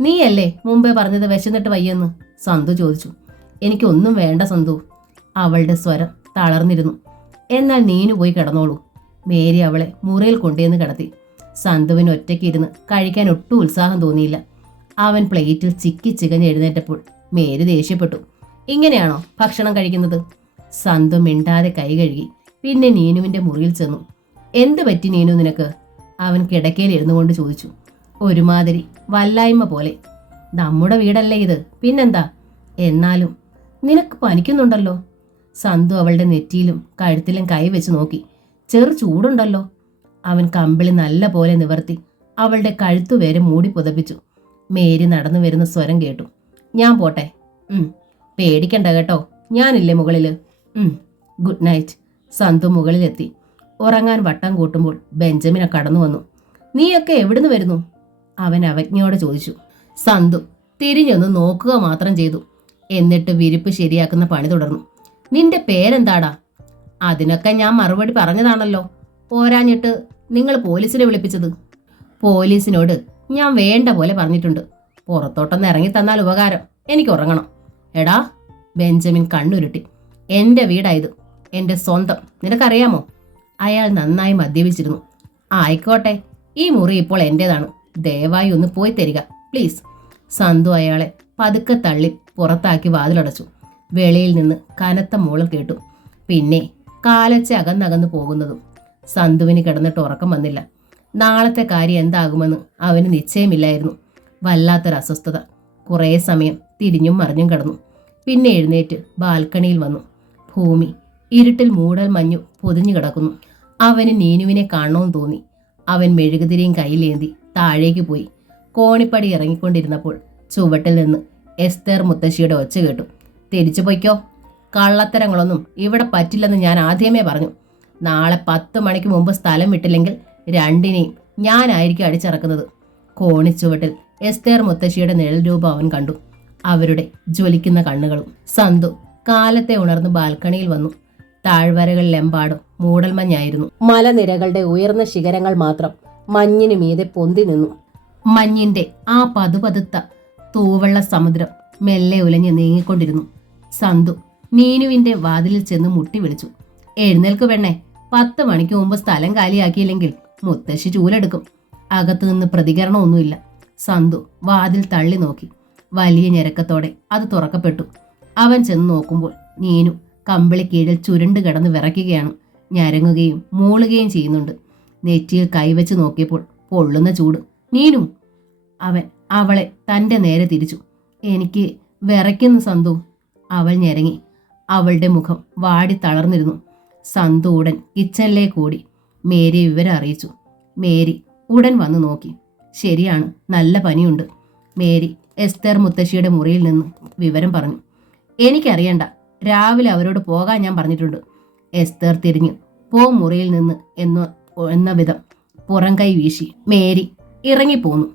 നീയല്ലേ മുമ്പേ പറഞ്ഞത് വിശന്നിട്ട് വയ്യെന്ന്? സന്തു ചോദിച്ചു. എനിക്കൊന്നും വേണ്ട സന്തു. അവളുടെ സ്വരം തളർന്നിരുന്നു. എന്നാൽ നീനു പോയി കിടന്നോളൂ. മേരി അവളെ മുറിയിൽ കൊണ്ടുവന്ന് കിടത്തി. സന്തുവിന് ഒറ്റയ്ക്ക് ഇരുന്ന് കഴിക്കാൻ ഒട്ടും ഉത്സാഹം തോന്നിയില്ല. അവൻ പ്ലേറ്റിൽ ചിക്കി ചികഞ്ഞ് എഴുന്നേറ്റപ്പോൾ മേരി ദേഷ്യപ്പെട്ടു. ഇങ്ങനെയാണോ ഭക്ഷണം കഴിക്കുന്നത്? സന്തു മിണ്ടാതെ കൈ കഴുകി. പിന്നെ നീനുവിന്റെ മുറിയിൽ ചെന്നു. എന്ത് പറ്റി നീനു നിനക്ക്? അവൻ കിടക്കയിൽ ഇരുന്നു കൊണ്ട് ചോദിച്ചു. ഒരുമാതിരി വല്ലായ്മ പോലെ. നമ്മുടെ വീടല്ലേ ഇത്, പിന്നെന്താ? എന്നാലും നിനക്ക് പനിക്കുന്നുണ്ടല്ലോ. സന്തു അവളുടെ നെറ്റിയിലും കഴുത്തിലും കൈ വെച്ച് നോക്കി. ചെറു ചൂടുണ്ടല്ലോ. അവൻ കമ്പിളി നല്ല പോലെ നിവർത്തി അവളുടെ കഴുത്തുവരെ മൂടി പുതപ്പിച്ചു. മേരി നടന്നു വരുന്ന സ്വരം കേട്ടു. ഞാൻ പോട്ടെ. പേടിക്കണ്ട കേട്ടോ, ഞാനില്ലേ മുകളിൽ. Good night. സന്തു മുകളിലെത്തി. ഉറങ്ങാൻ വട്ടം കൂട്ടുമ്പോൾ ബെഞ്ചമിനെ കടന്നു വന്നു. നീയൊക്കെ എവിടുന്ന് വരുന്നു? അവൻ അവജ്ഞയോടെ ചോദിച്ചു. സന്തു തിരിഞ്ഞൊന്ന് നോക്കുക മാത്രം ചെയ്തു. എന്നിട്ട് വിരിപ്പ് ശരിയാക്കുന്ന പണി തുടർന്നു. നിന്റെ പേരെന്താടാ? അതിനൊക്കെ ഞാൻ മറുപടി പറഞ്ഞതാണല്ലോ. പോരാഞ്ഞിട്ട് നിങ്ങൾ പോലീസിനെ വിളിപ്പിച്ചത്. പോലീസിനോട് ഞാൻ വേണ്ട പോലെ പറഞ്ഞിട്ടുണ്ട്. പുറത്തോട്ടൊന്ന് ഇറങ്ങി തന്നാൽ ഉപകാരം, എനിക്ക് ഉറങ്ങണം. എടാ, ബെഞ്ചമിൻ കണ്ണുരുട്ടി. എൻ്റെ വീടായത്, എൻ്റെ സ്വന്തം, നിനക്കറിയാമോ? അയാൾ നന്നായി മദ്യപിച്ചിരുന്നു. ആയിക്കോട്ടെ, ഈ മുറി ഇപ്പോൾ എൻ്റേതാണ്. ദയവായി ഒന്ന് പോയി തരിക പ്ലീസ്. സന്തു അയാളെ പതുക്കെ തള്ളി പുറത്താക്കി വാതിലടച്ചു. വെളിയിൽ നിന്ന് കനത്ത മൂളൽ കേട്ടു. പിന്നെ കാലച്ച അകന്നകന്നു പോകുന്നതും. സന്തുവിന് കിടന്നിട്ട് ഉറക്കം വന്നില്ല. നാളത്തെ കാര്യം എന്താകുമെന്ന് അവന് നിശ്ചയമില്ലായിരുന്നു. വല്ലാത്തൊരു അസ്വസ്ഥത. കുറേ സമയം തിരിഞ്ഞും മറിഞ്ഞും കിടന്നു. പിന്നെ എഴുന്നേറ്റ് ബാൽക്കണിയിൽ വന്നു. ഭൂമി ഇരുട്ടിൽ മൂടൽ മഞ്ഞു പൊതിഞ്ഞു കിടക്കുന്നു. അവന് നീനുവിനെ കാണണമെന്ന് തോന്നി. അവൻ മെഴുകുതിരിയും കയ്യിലേന്തി താഴേക്ക് പോയി. കോണിപ്പടി ഇറങ്ങിക്കൊണ്ടിരുന്നപ്പോൾ ചുവട്ടിൽ നിന്ന് എസ്തേർ മുത്തശ്ശിയുടെ ഒച്ച കേട്ടു. തിരിച്ചു പൊയ്ക്കോ, കള്ളത്തരങ്ങളൊന്നും ഇവിടെ പറ്റില്ലെന്ന് ഞാൻ ആദ്യമേ പറഞ്ഞു. നാളെ 10 മണിക്ക് മുമ്പ് സ്ഥലം വിട്ടില്ലെങ്കിൽ 2നെയും ഞാനായിരിക്കും അടിച്ചിറക്കുന്നത്. കോണിച്ചുവട്ടിൽ എസ്തേർ മുത്തശ്ശിയുടെ നിഴൽ രൂപം അവൻ കണ്ടു. അവരുടെ ജ്വലിക്കുന്ന കണ്ണുകളും. സന്തു കാലത്തെ ഉണർന്ന് ബാൽക്കണിയിൽ വന്നു. താഴ്വരകളിലെമ്പാടും മൂടൽമഞ്ഞായിരുന്നു. മലനിരകളുടെ ഉയർന്ന ശിഖരങ്ങൾ മാത്രം മഞ്ഞിനു മീതെ പൊന്തി നിന്നു. മഞ്ഞിന്റെ ആ പതുപതുത്ത തൂവെള്ള സമുദ്രം മെല്ലെ ഉലഞ്ഞ് നീങ്ങിക്കൊണ്ടിരുന്നു. സന്തു നീനുവിന്റെ വാതിലിൽ ചെന്ന് മുട്ടി വിളിച്ചു. എഴുന്നേൽക്കു പെണ്ണെ, 10 മണിക്ക് മുമ്പ് സ്ഥലം കാലിയാക്കിയില്ലെങ്കിൽ മുത്തശ്ശി ചൂലെടുക്കും. അകത്തു നിന്ന് പ്രതികരണമൊന്നുമില്ല. സന്തു വാതിൽ തള്ളി നോക്കി. വലിയ ഞെരക്കത്തോടെ അത് തുറക്കപ്പെട്ടു. അവൻ ചെന്ന് നോക്കുമ്പോൾ നീനു കമ്പിളി കീഴിൽ ചുരുണ്ട് കിടന്ന് വിറയ്ക്കുകയാണ്. ഞരങ്ങുകയും മൂളുകയും ചെയ്യുന്നുണ്ട്. നെറ്റിയിൽ കൈവച്ച് നോക്കിയപ്പോൾ പൊള്ളുന്ന ചൂട്. നീനു! അവൻ അവളെ തൻ്റെ നേരെ തിരിച്ചു. എനിക്ക് വിറയ്ക്കുന്നു സന്തു. അവൾ ഞെരങ്ങി. അവളുടെ മുഖം വാടി തളർന്നിരുന്നു. സന്തു ഉടൻ കിച്ചണിലേക്ക് ഓടി മേരിയെ വിവരം അറിയിച്ചു. മേരി ഉടൻ വന്നു നോക്കി. ശരിയാണ്, നല്ല പനിയുണ്ട്. മേരി എസ്തർ മുത്തശ്ശിയുടെ മുറിയിൽ നിന്ന് വിവരം പറഞ്ഞു. എനിക്കറിയണ്ട, രാവിലെ അവരോട് പോകാൻ ഞാൻ പറഞ്ഞിട്ടുണ്ട്. എസ്തർ തിരിഞ്ഞ് പോ മുറിയിൽ നിന്ന് എന്ന വിധം പുറം കൈ വീശി മേരി ഇറങ്ങിപ്പോന്നു.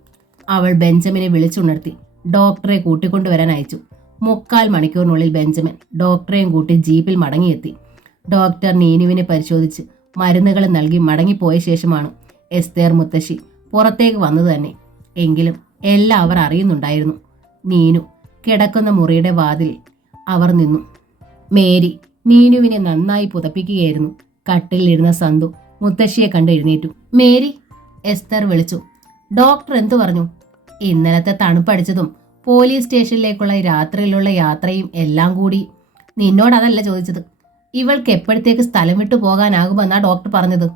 അവൾ ബെഞ്ചമിനെ വിളിച്ചുണർത്തി ഡോക്ടറെ കൂട്ടിക്കൊണ്ടുവരാൻ അയച്ചു. 3/4 മണിക്കൂറിനുള്ളിൽ ബെഞ്ചമിൻ ഡോക്ടറെയും കൂട്ടി ജീപ്പിൽ മടങ്ങിയെത്തി. ഡോക്ടർ നീനുവിനെ പരിശോധിച്ച് മരുന്നുകൾ നൽകി മടങ്ങിപ്പോയ ശേഷമാണ് എസ്തേർ മുത്തശ്ശി പുറത്തേക്ക് വന്നത് തന്നെ. എങ്കിലും എല്ലാം അവർ അറിയുന്നുണ്ടായിരുന്നു. നീനു കിടക്കുന്ന മുറിയുടെ വാതിലിൽ അവർ നിന്നു. മേരി നീനുവിനെ നന്നായി പുതപ്പിക്കുകയായിരുന്നു. കട്ടിലിരുന്ന സന്തു മുത്തശ്ശിയെ കണ്ട് എഴുന്നേറ്റു. മേരി! എസ്തർ വിളിച്ചു. ഡോക്ടർ എന്തു പറഞ്ഞു? ഇന്നലത്തെ തണുപ്പടിച്ചതും പോലീസ് സ്റ്റേഷനിലേക്കുള്ള രാത്രിയിലുള്ള യാത്രയും എല്ലാം കൂടി. നിന്നോടതല്ല ചോദിച്ചത്. ഇവൾക്ക് എപ്പോഴത്തേക്ക് സ്ഥലം വിട്ടു പോകാനാകുമെന്നാ ഡോക്ടർ പറഞ്ഞത്.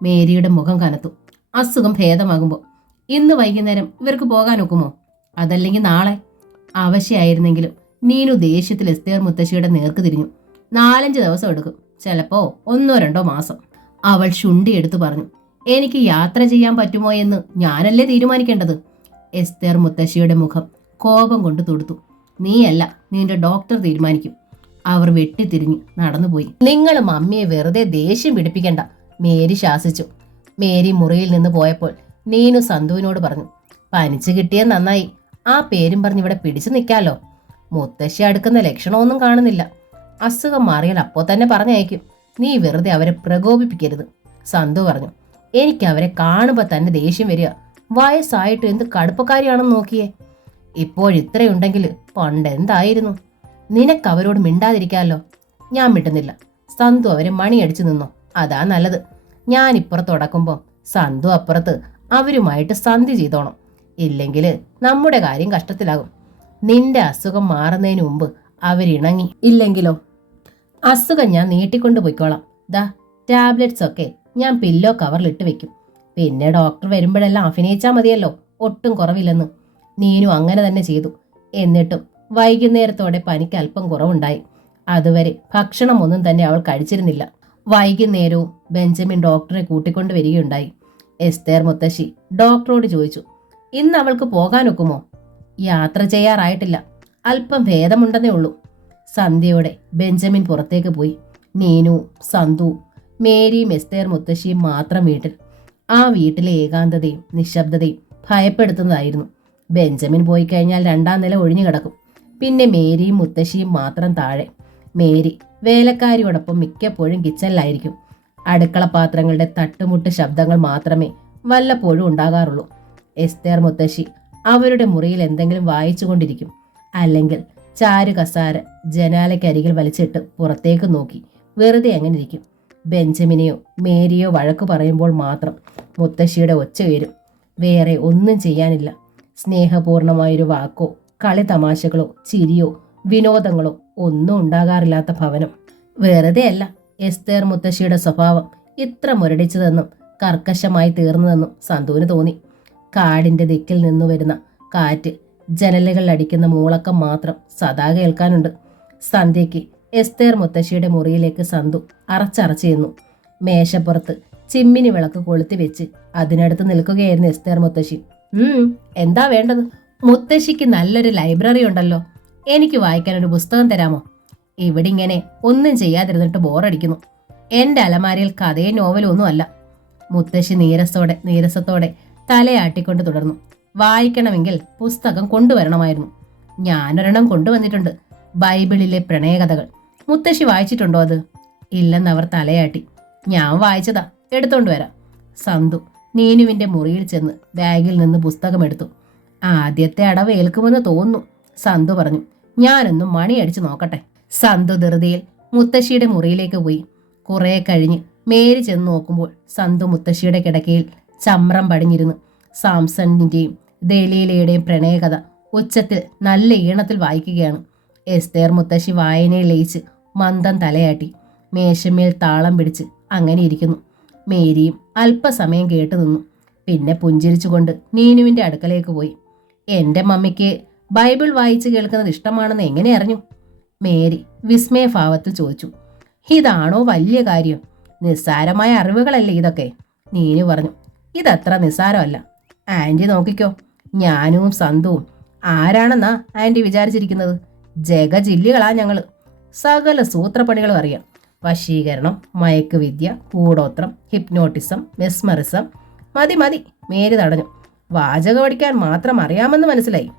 മേരിയുടെ മുഖം കനത്തു. അസുഖം ഭേദമാകുമ്പോൾ ഇന്ന് വൈകുന്നേരം ഇവർക്ക് പോകാൻ ഒക്കുമോ? അതല്ലെങ്കിൽ നാളെ? ആവശ്യമായിരുന്നെങ്കിലും നീനു ദേഷ്യത്തിൽ എസ്തേർ മുത്തശ്ശിയുടെ നേർക്ക് തിരിഞ്ഞു. 4-5 ദിവസം എടുക്കും, ചിലപ്പോ 1-2 മാസം. അവൾ ശുണ്ടിയെടുത്തു പറഞ്ഞു. എനിക്ക് യാത്ര ചെയ്യാൻ പറ്റുമോ എന്ന് ഞാനല്ലേ തീരുമാനിക്കേണ്ടത്? എസ്തേർ മുത്തശ്ശിയുടെ മുഖം കോപം കൊണ്ട് തുടുത്തു. നീയല്ല, നിന്റെ ഡോക്ടർ തീരുമാനിക്കും. അവർ വെട്ടിത്തിരിഞ്ഞ് നടന്നുപോയി. നിങ്ങൾ മമ്മിയെ വെറുതെ ദേഷ്യം പിടിപ്പിക്കണ്ട, മേരി ശാസിച്ചു. മേരി മുറിയിൽ നിന്ന് പോയപ്പോൾ നീനു സന്തുവിനോട് പറഞ്ഞു. പനിച്ചു കിട്ടിയ നന്നായി. ആ പേരും പറഞ്ഞ് ഇവിടെ പിടിച്ചു നിൽക്കാലോ. മുത്തശ്ശി അടുക്കുന്ന ലക്ഷണമൊന്നും കാണുന്നില്ല. അസുഖം മാറിയാൽ അപ്പോൾ തന്നെ പറഞ്ഞയക്കും. നീ വെറുതെ അവരെ പ്രകോപിപ്പിക്കരുത്, സന്തു പറഞ്ഞു. എനിക്ക് അവരെ കാണുമ്പോൾ തന്നെ ദേഷ്യം വരിക. വയസ്സായിട്ട് എന്ത് കടുപ്പക്കാരിയാണെന്ന് നോക്കിയേ. ഇപ്പോഴിത്രയുണ്ടെങ്കിൽ പണ്ടെന്തായിരുന്നു? നിനക്ക് അവരോട് മിണ്ടാതിരിക്കാമല്ലോ. ഞാൻ മിണ്ടുന്നില്ല. സന്തു അവരെ മണിയടിച്ചു നിന്നോ, അതാ നല്ലത്. ഞാൻ ഇപ്പുറത്ത് ഉടക്കുമ്പോൾ സന്തു അപ്പുറത്ത് അവരുമായിട്ട് സന്ധി ചെയ്തോണം. ഇല്ലെങ്കിൽ നമ്മുടെ കാര്യം കഷ്ടത്തിലാകും. നിന്റെ അസുഖം മാറുന്നതിന് മുമ്പ് അവരിണങ്ങി ഇല്ലെങ്കിലോ? അസുഖം ഞാൻ നീട്ടിക്കൊണ്ടു പോയിക്കോളാം. ദാ ടാബ്ലറ്റ്സ് ഒക്കെ ഞാൻ പില്ലോ കവറിലിട്ട് വെക്കും. പിന്നെ ഡോക്ടർ വരുമ്പോഴെല്ലാം അഭിനയിച്ചാൽ മതിയല്ലോ ഒട്ടും കുറവില്ലെന്ന്. നീനു അങ്ങനെ തന്നെ ചെയ്തു. എന്നിട്ടും വൈകുന്നേരത്തോടെ പനിക്ക് അല്പം കുറവുണ്ടായി. അതുവരെ ഭക്ഷണമൊന്നും തന്നെ അവൾ കഴിച്ചിരുന്നില്ല. വൈകുന്നേരവും ബെഞ്ചമിൻ ഡോക്ടറെ കൂട്ടിക്കൊണ്ടു വരികയുണ്ടായി. എസ്തേർ മുത്തശ്ശി ഡോക്ടറോട് ചോദിച്ചു, ഇന്ന് അവൾക്ക് പോകാനൊക്കുമോ? യാത്ര ചെയ്യാറായിട്ടില്ല, അല്പം ഭേദമുണ്ടെന്നേ ഉള്ളൂ. സന്ധ്യയോടെ ബെഞ്ചമിൻ പുറത്തേക്ക് പോയി. നീനു, സന്തു, മേരിയും എസ്തേർ മുത്തശ്ശിയും മാത്രം വീട്ടിൽ. ആ വീട്ടിലെ ഏകാന്തതയും നിശബ്ദതയും ഭയപ്പെടുത്തുന്നതായിരുന്നു. ബെഞ്ചമിൻ പോയി കഴിഞ്ഞാൽ 2ാം നില ഒഴിഞ്ഞു കിടക്കും. പിന്നെ മേരിയും മുത്തശ്ശിയും മാത്രം താഴെ. മേരി വേലക്കാരിയോടൊപ്പം മിക്കപ്പോഴും കിച്ചണിലായിരിക്കും. അടുക്കള പാത്രങ്ങളുടെ തട്ടുമുട്ട് ശബ്ദങ്ങൾ മാത്രമേ വല്ലപ്പോഴും ഉണ്ടാകാറുള്ളൂ. എസ്തേർ മുത്തശ്ശി അവരുടെ മുറിയിൽ എന്തെങ്കിലും വായിച്ചുകൊണ്ടിരിക്കും. അല്ലെങ്കിൽ ചാരു കസാര ജനാലയ്ക്കരികിൽ വലിച്ചിട്ട് പുറത്തേക്ക് നോക്കി വെറുതെ അങ്ങനെ ഇരിക്കും. ബെഞ്ചമിനെയോ മേരിയോ വഴക്കു പറയുമ്പോൾ മാത്രം മുത്തശ്ശിയുടെ ഒച്ച ഉയരും. വേറെ ഒന്നും ചെയ്യാനില്ല. സ്നേഹപൂർണമായൊരു വാക്കോ കളി തമാശകളോ ചിരിയോ വിനോദങ്ങളോ ഒന്നും ഉണ്ടാകാറില്ലാത്ത ഭവനം. വെറുതെയല്ല എസ്തേർ മുത്തശ്ശിയുടെ സ്വഭാവം ഇത്ര മുരടിച്ചതെന്നും കർക്കശമായി തീർന്നതെന്നും സന്തുവിന് തോന്നി. കാടിന്റെ ദിക്കിൽ നിന്നു വരുന്ന കാറ്റ് ജനലുകളിൽ അടിക്കുന്ന മൂളക്കം മാത്രം സദാ കേൾക്കാനുണ്ട്. സന്ധ്യയ്ക്ക് എസ്തേർ മുത്തശ്ശിയുടെ മുറിയിലേക്ക് സന്തു അറച്ചറച്ചു ചെന്നു. മേശപ്പുറത്ത് ചിമ്മിനി വിളക്ക് കൊളുത്തി വെച്ച് അതിനടുത്ത് നിൽക്കുകയായിരുന്നു എസ്തേർ മുത്തശ്ശി. എന്താ വേണ്ടത്? മുത്തശ്ശിക്ക് നല്ലൊരു ലൈബ്രറി ഉണ്ടല്ലോ, എനിക്ക് വായിക്കാനൊരു പുസ്തകം തരാമോ? ഇവിടെ ഇങ്ങനെ ഒന്നും ചെയ്യാതിരുന്നിട്ട് ബോറടിക്കുന്നു. എൻ്റെ അലമാരയിൽ കഥയും നോവലും ഒന്നും അല്ല. മുത്തശ്ശി നീരസത്തോടെ തലയാട്ടിക്കൊണ്ട് തുടർന്നു. വായിക്കണമെങ്കിൽ പുസ്തകം കൊണ്ടുവരണമായിരുന്നു. ഞാനൊരെണ്ണം കൊണ്ടുവന്നിട്ടുണ്ട്, ബൈബിളിലെ പ്രണയകഥകൾ. മുത്തശ്ശി വായിച്ചിട്ടുണ്ടോ അത്? ഇല്ലെന്നവർ തലയാട്ടി. ഞാൻ വായിച്ചതാ, എടുത്തോണ്ട് വരാം. സന്തു നീനുവിന്റെ മുറിയിൽ ചെന്ന് ബാഗിൽ നിന്ന് പുസ്തകമെടുത്തു. ആദ്യത്തെ അടവ് ഏൽക്കുമെന്ന് തോന്നുന്നു, സന്തു പറഞ്ഞു. ഞാനൊന്നും മണിയടിച്ച് നോക്കട്ടെ. സന്തു ധൃതിയിൽ മുത്തശ്ശിയുടെ മുറിയിലേക്ക് പോയി. കുറെ കഴിഞ്ഞ് മേരി ചെന്ന് നോക്കുമ്പോൾ സന്തു മുത്തശ്ശിയുടെ കിടക്കയിൽ ചമ്രം പടിഞ്ഞിരുന്നു സാംസണിന്റെയും ദലീലയുടെയും പ്രണയകഥ ഉച്ചത്തിൽ നല്ല ഈണത്തിൽ വായിക്കുകയാണ്. എസ്തേർ മുത്തശ്ശി വായനയിൽ ലയിച്ച് മന്ദം തലയാട്ടി മേശമേൽ താളം പിടിച്ച് അങ്ങനെ ഇരിക്കുന്നു. മേരിയും അല്പസമയം കേട്ടു നിന്നു. പിന്നെ പുഞ്ചിരിച്ചുകൊണ്ട് നീനുവിൻ്റെ അടുക്കലേക്ക് പോയി. എൻ്റെ മമ്മിക്ക് ബൈബിൾ വായിച്ച് കേൾക്കുന്നത് ഇഷ്ടമാണെന്ന് എങ്ങനെ അറിഞ്ഞു? മേരി വിസ്മയഭാവത്തിൽ ചോദിച്ചു. ഇതാണോ വലിയ കാര്യം? നിസ്സാരമായ അറിവുകളല്ലേ ഇതൊക്കെ? നീനു പറഞ്ഞു. ഇതത്ര നിസ്സാരമല്ല. ആൻറ്റി നോക്കിക്കോ, ഞാനും സന്തുവും ആരാണെന്നാ ആൻറ്റി വിചാരിച്ചിരിക്കുന്നത്? ജഗജില്ലികളാ ഞങ്ങൾ. സകല സൂത്രപ്പണികളും അറിയാം. വശീകരണം, മയക്കുവിദ്യ, കൂടോത്രം, ഹിപ്നോട്ടിസം, മെസ്മറിസം. മതി മതി, മേരി തടഞ്ഞു. വാചകം പഠിക്കാൻ മാത്രം അറിയാമെന്ന് മനസ്സിലായി.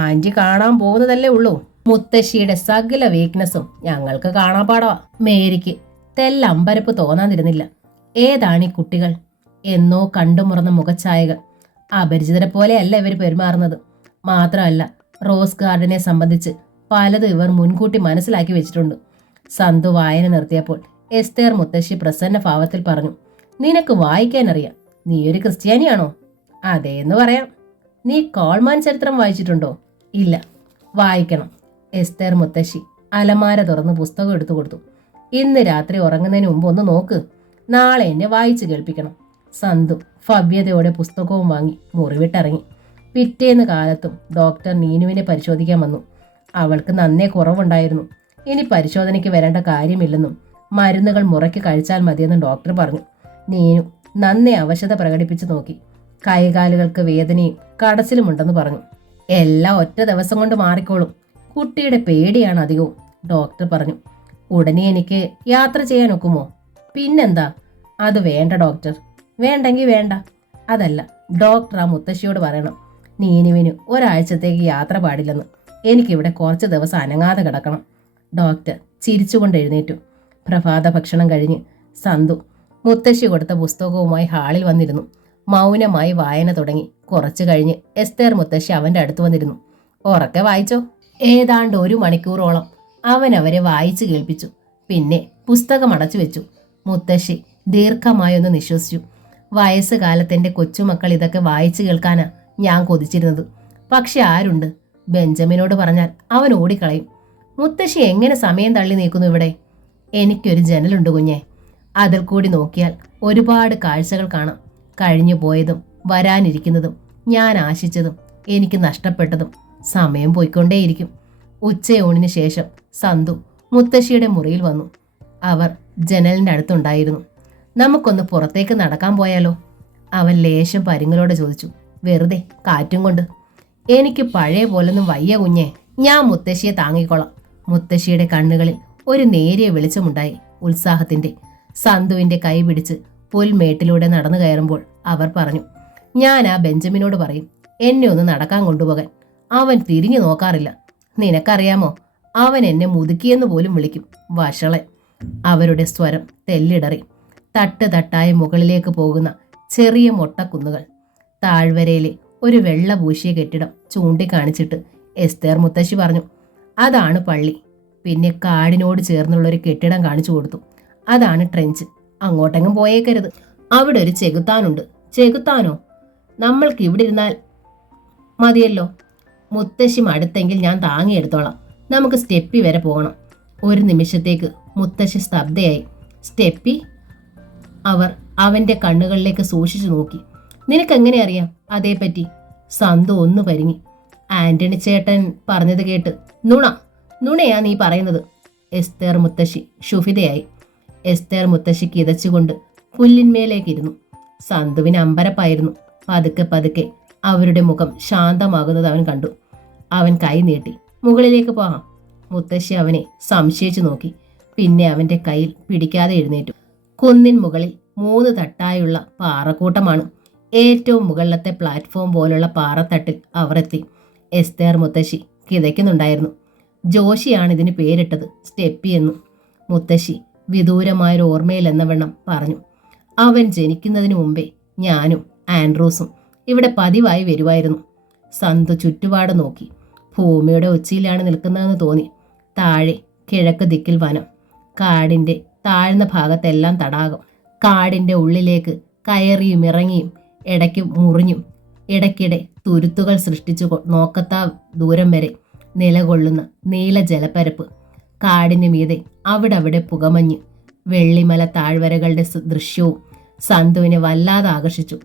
ആൻറ്റി കാണാൻ പോകുന്നതല്ലേ ഉള്ളൂ. മുത്തശ്ശിയുടെ സകല വീക്ക്നെസ്സും ഞങ്ങൾക്ക് കാണാൻ പാടവാ. മേരിക്ക് തെല്ലമ്പരപ്പ് തോന്നാതിരുന്നില്ല. ഏതാണീ കുട്ടികൾ? എന്നോ കണ്ടുമുറന്ന മുഖഛായകൾ. അപരിചിതരെ പോലെയല്ല ഇവർ പെരുമാറുന്നത്. മാത്രമല്ല, റോസ് ഗാർഡനെ സംബന്ധിച്ച് പലതും ഇവർ മുൻകൂട്ടി മനസ്സിലാക്കി വെച്ചിട്ടുണ്ട്. സന്തു വായന നിർത്തിയപ്പോൾ എസ്തേർ മുത്തശ്ശി പ്രസന്ന ഭാവത്തിൽ പറഞ്ഞു. നിനക്ക് വായിക്കാനറിയാം. നീ ഒരു ക്രിസ്ത്യാനിയാണോ? അതേന്ന് പറയാം. നീ കോൾമാൻ ചരിത്രം വായിച്ചിട്ടുണ്ടോ? ഇല്ല. വായിക്കണം. എസ്തേർ മുത്തശ്ശി അലമാര തുറന്ന് പുസ്തകം എടുത്തു കൊടുത്തു. ഇന്ന് രാത്രി ഉറങ്ങുന്നതിന് മുമ്പ് ഒന്ന് നോക്ക്. നാളെ എന്നെ വായിച്ചു കേൾപ്പിക്കണം. സന്തു ഭവ്യതയോടെ പുസ്തകവും വാങ്ങി മുറിവിട്ടിറങ്ങി. പിറ്റേന്ന് കാലത്തും ഡോക്ടർ നീനുവിനെ പരിശോധിക്കാൻ വന്നു. അവൾക്ക് നന്നേ കുറവുണ്ടായിരുന്നു. ഇനി പരിശോധനയ്ക്ക് വരേണ്ട കാര്യമില്ലെന്നും മരുന്നുകൾ മുറയ്ക്ക് കഴിച്ചാൽ മതിയെന്നും ഡോക്ടർ പറഞ്ഞു. നീനു നന്നേ അവശത പ്രകടിപ്പിച്ചു നോക്കി. കൈകാലുകൾക്ക് വേദനയും കടച്ചിലുമുണ്ടെന്ന് പറഞ്ഞു. എല്ലാം ഒറ്റ ദിവസം കൊണ്ട് മാറിക്കോളും. കുട്ടിയുടെ പേടിയാണ് അധികവും, ഡോക്ടർ പറഞ്ഞു. ഉടനെ എനിക്ക് യാത്ര ചെയ്യാൻ ഒക്കുമോ? പിന്നെന്താ? അത് വേണ്ട ഡോക്ടർ. വേണ്ടെങ്കിൽ വേണ്ട. അതല്ല, ഡോക്ടർ ആ മുത്തശ്ശിയോട് പറയണം നീനുവിന് ഒരാഴ്ചത്തേക്ക് യാത്ര പാടില്ലെന്ന്. എനിക്കിവിടെ കുറച്ച് ദിവസം അനങ്ങാതെ കിടക്കണം. ഡോക്ടർ ചിരിച്ചുകൊണ്ട് എഴുന്നേറ്റു. പ്രഭാത ഭക്ഷണം കഴിഞ്ഞ് സന്തു മുത്തശ്ശി കൊടുത്ത പുസ്തകവുമായി ഹാളിൽ വന്നിരുന്നു. മൗനമായി വായന തുടങ്ങി. കുറച്ചു കഴിഞ്ഞ് എസ്തേർ മുത്തശ്ശി അവൻ്റെ അടുത്ത് വന്നിരുന്നു. ഉറക്കെ വായിച്ചോ? ഏതാണ്ട് 1 മണിക്കൂറോളം അവൻ അവരെ വായിച്ചു കേൾപ്പിച്ചു. പിന്നെ പുസ്തകം അടച്ചു വെച്ചു. മുത്തശ്ശി ദീർഘമായൊന്ന് നിശ്വസിച്ചു. വയസ്സുകാലത്തെൻ്റെ കൊച്ചുമക്കൾ ഇതൊക്കെ വായിച്ചു കേൾക്കാനാ ഞാൻ കൊതിച്ചിരുന്നത്. പക്ഷെ ആരുണ്ട്? ബെഞ്ചമിനോട് പറഞ്ഞാൽ അവൻ ഓടിക്കളയും. മുത്തശ്ശി എങ്ങനെ സമയം തള്ളി നീക്കുന്നു ഇവിടെ? എനിക്കൊരു ജനലുണ്ട് കുഞ്ഞെ. അതിൽ കൂടി നോക്കിയാൽ ഒരുപാട് കാഴ്ചകൾ കാണാം. കഴിഞ്ഞു പോയതും വരാനിരിക്കുന്നതും ഞാൻ ആശിച്ചതും എനിക്ക് നഷ്ടപ്പെട്ടതും. സമയം പോയിക്കൊണ്ടേയിരിക്കും. ഉച്ചയൂണിന് ശേഷം സന്തു മുത്തശ്ശിയുടെ മുറിയിൽ വന്നു. അവർ ജനലിൻ്റെ അടുത്തുണ്ടായിരുന്നു. നമുക്കൊന്ന് പുറത്തേക്ക് നടക്കാൻ പോയാലോ? അവൻ ലേശം പരുങ്ങലോടെ ചോദിച്ചു. വെറുതെ കാറ്റും കൊണ്ട്. എനിക്ക് പഴയ പോലൊന്നും വയ്യ കുഞ്ഞെ. ഞാൻ മുത്തശ്ശിയെ താങ്ങിക്കോളാം. മുത്തശ്ശിയുടെ കണ്ണുകളിൽ ഒരു നേരിയ വെളിച്ചമുണ്ടായി, ഉത്സാഹത്തിന്റെ. സന്തുവിന്റെ കൈ പിടിച്ച് പുൽമേട്ടിലൂടെ നടന്നു കയറുമ്പോൾ അവർ പറഞ്ഞു. ഞാൻ ആ ബെഞ്ചമിനോട് പറയും എന്നെ ഒന്ന് നടക്കാൻ കൊണ്ടുപോകാൻ. അവൻ തിരിഞ്ഞു നോക്കാറില്ല. നിനക്കറിയാമോ, അവൻ എന്നെ മുതുക്കിയെന്ന് പോലും വിളിക്കും. വഷളൻ. അവരുടെ സ്വരം തെല്ലിടറി. തട്ട് തട്ടായ മുകളിലേക്ക് പോകുന്ന ചെറിയ മൊട്ടക്കുന്നുകൾ. താഴ്വരയിലെ ഒരു വെള്ള പൂശിയ കെട്ടിടം ചൂണ്ടിക്കാണിച്ചിട്ട് എസ്തേർ മുത്തശ്ശി പറഞ്ഞു. അതാണ് പള്ളി. പിന്നെ കാടിനോട് ചേർന്നുള്ളൊരു കെട്ടിടം കാണിച്ചു കൊടുത്തു. അതാണ് ട്രെഞ്ച്. അങ്ങോട്ടെങ്ങും പോയേക്കരുത്. അവിടെ ഒരു ചെകുത്താനുണ്ട്. ചെകുത്താനോ? നമ്മൾക്ക് ഇവിടെ ഇരുന്നാൽ മതിയല്ലോ. മുത്തശ്ശി അടുത്തെങ്കിൽ ഞാൻ താങ്ങിയെടുത്തോളാം. നമുക്ക് സ്റ്റെപ്പി വരെ പോകണം. ഒരു നിമിഷത്തേക്ക് മുത്തശ്ശി സ്തബ്ധയായി. സ്റ്റെപ്പി? അവർ അവന്റെ കണ്ണുകളിലേക്ക് സൂക്ഷിച്ചു നോക്കി. നിനക്കെങ്ങനെ അറിയാം അതേപ്പറ്റി? സന്തു ഒന്ന് പരിങ്ങി. ആന്റണി ചേട്ടൻ പറഞ്ഞത് കേട്ട്. നുണയാ നീ പറയുന്നത്. എസ്തേർ മുത്തശ്ശി ക്ഷുഭിതയായി. എസ്തേർ മുത്തശ്ശി കിതച്ചുകൊണ്ട് പുല്ലിന്മേലേക്കിരുന്നു. സന്തുവിന് അമ്പരപ്പായിരുന്നു. പതുക്കെ പതുക്കെ അവരുടെ മുഖം ശാന്തമാകുന്നത് അവൻ കണ്ടു. അവൻ കൈ നീട്ടി. മുകളിലേക്ക് പോകാം. മുത്തശ്ശി അവനെ സംശയിച്ചു നോക്കി. പിന്നെ അവന്റെ കയ്യിൽ പിടിക്കാതെ എഴുന്നേറ്റു. കുന്നിൻ മുകളിൽ 3 തട്ടായുള്ള പാറക്കൂട്ടമാണ്. ഏറ്റവും മുകളിലത്തെ പ്ലാറ്റ്ഫോം പോലുള്ള പാറത്തട്ടിൽ അവർ എത്തി. എസ്തേർ മുത്തശ്ശി കിതയ്ക്കുന്നുണ്ടായിരുന്നു. ജോഷിയാണ് ഇതിന് പേരിട്ടത്, സ്റ്റെപ്പി എന്ന്. മുത്തശ്ശി വിദൂരമായൊരു ഓർമ്മയിൽ എന്നവണ്ണം പറഞ്ഞു. അവൻ ജനിക്കുന്നതിന് മുമ്പേ ഞാനും ആൻഡ്രൂസും ഇവിടെ പതിവായി വരുമായിരുന്നു. സന്തു ചുറ്റുപാട് നോക്കി. ഭൂമിയുടെ ഉച്ചിയിലാണ് നിൽക്കുന്നതെന്ന് തോന്നി. താഴെ കിഴക്ക് ദിക്കിൽ വനം, കാടിൻ്റെ താഴ്ന്ന ഭാഗത്തെല്ലാം തടാകം. കാടിൻ്റെ ഉള്ളിലേക്ക് കയറിയും ഇറങ്ങിയും ഇടയ്ക്ക് മുറിഞ്ഞും ഇടയ്ക്കിടെ തുരുത്തുകൾ സൃഷ്ടിച്ചു നോക്കത്താ ദൂരം വരെ നിലകൊള്ളുന്ന നീല ജലപ്പരപ്പ്. കാടിന് മീതെ അവിടെ പുകമഞ്ഞ്. വെള്ളിമല താഴ്വരകളുടെ ദൃശ്യവും സന്തുവിനെ വല്ലാതെ ആകർഷിച്ചു.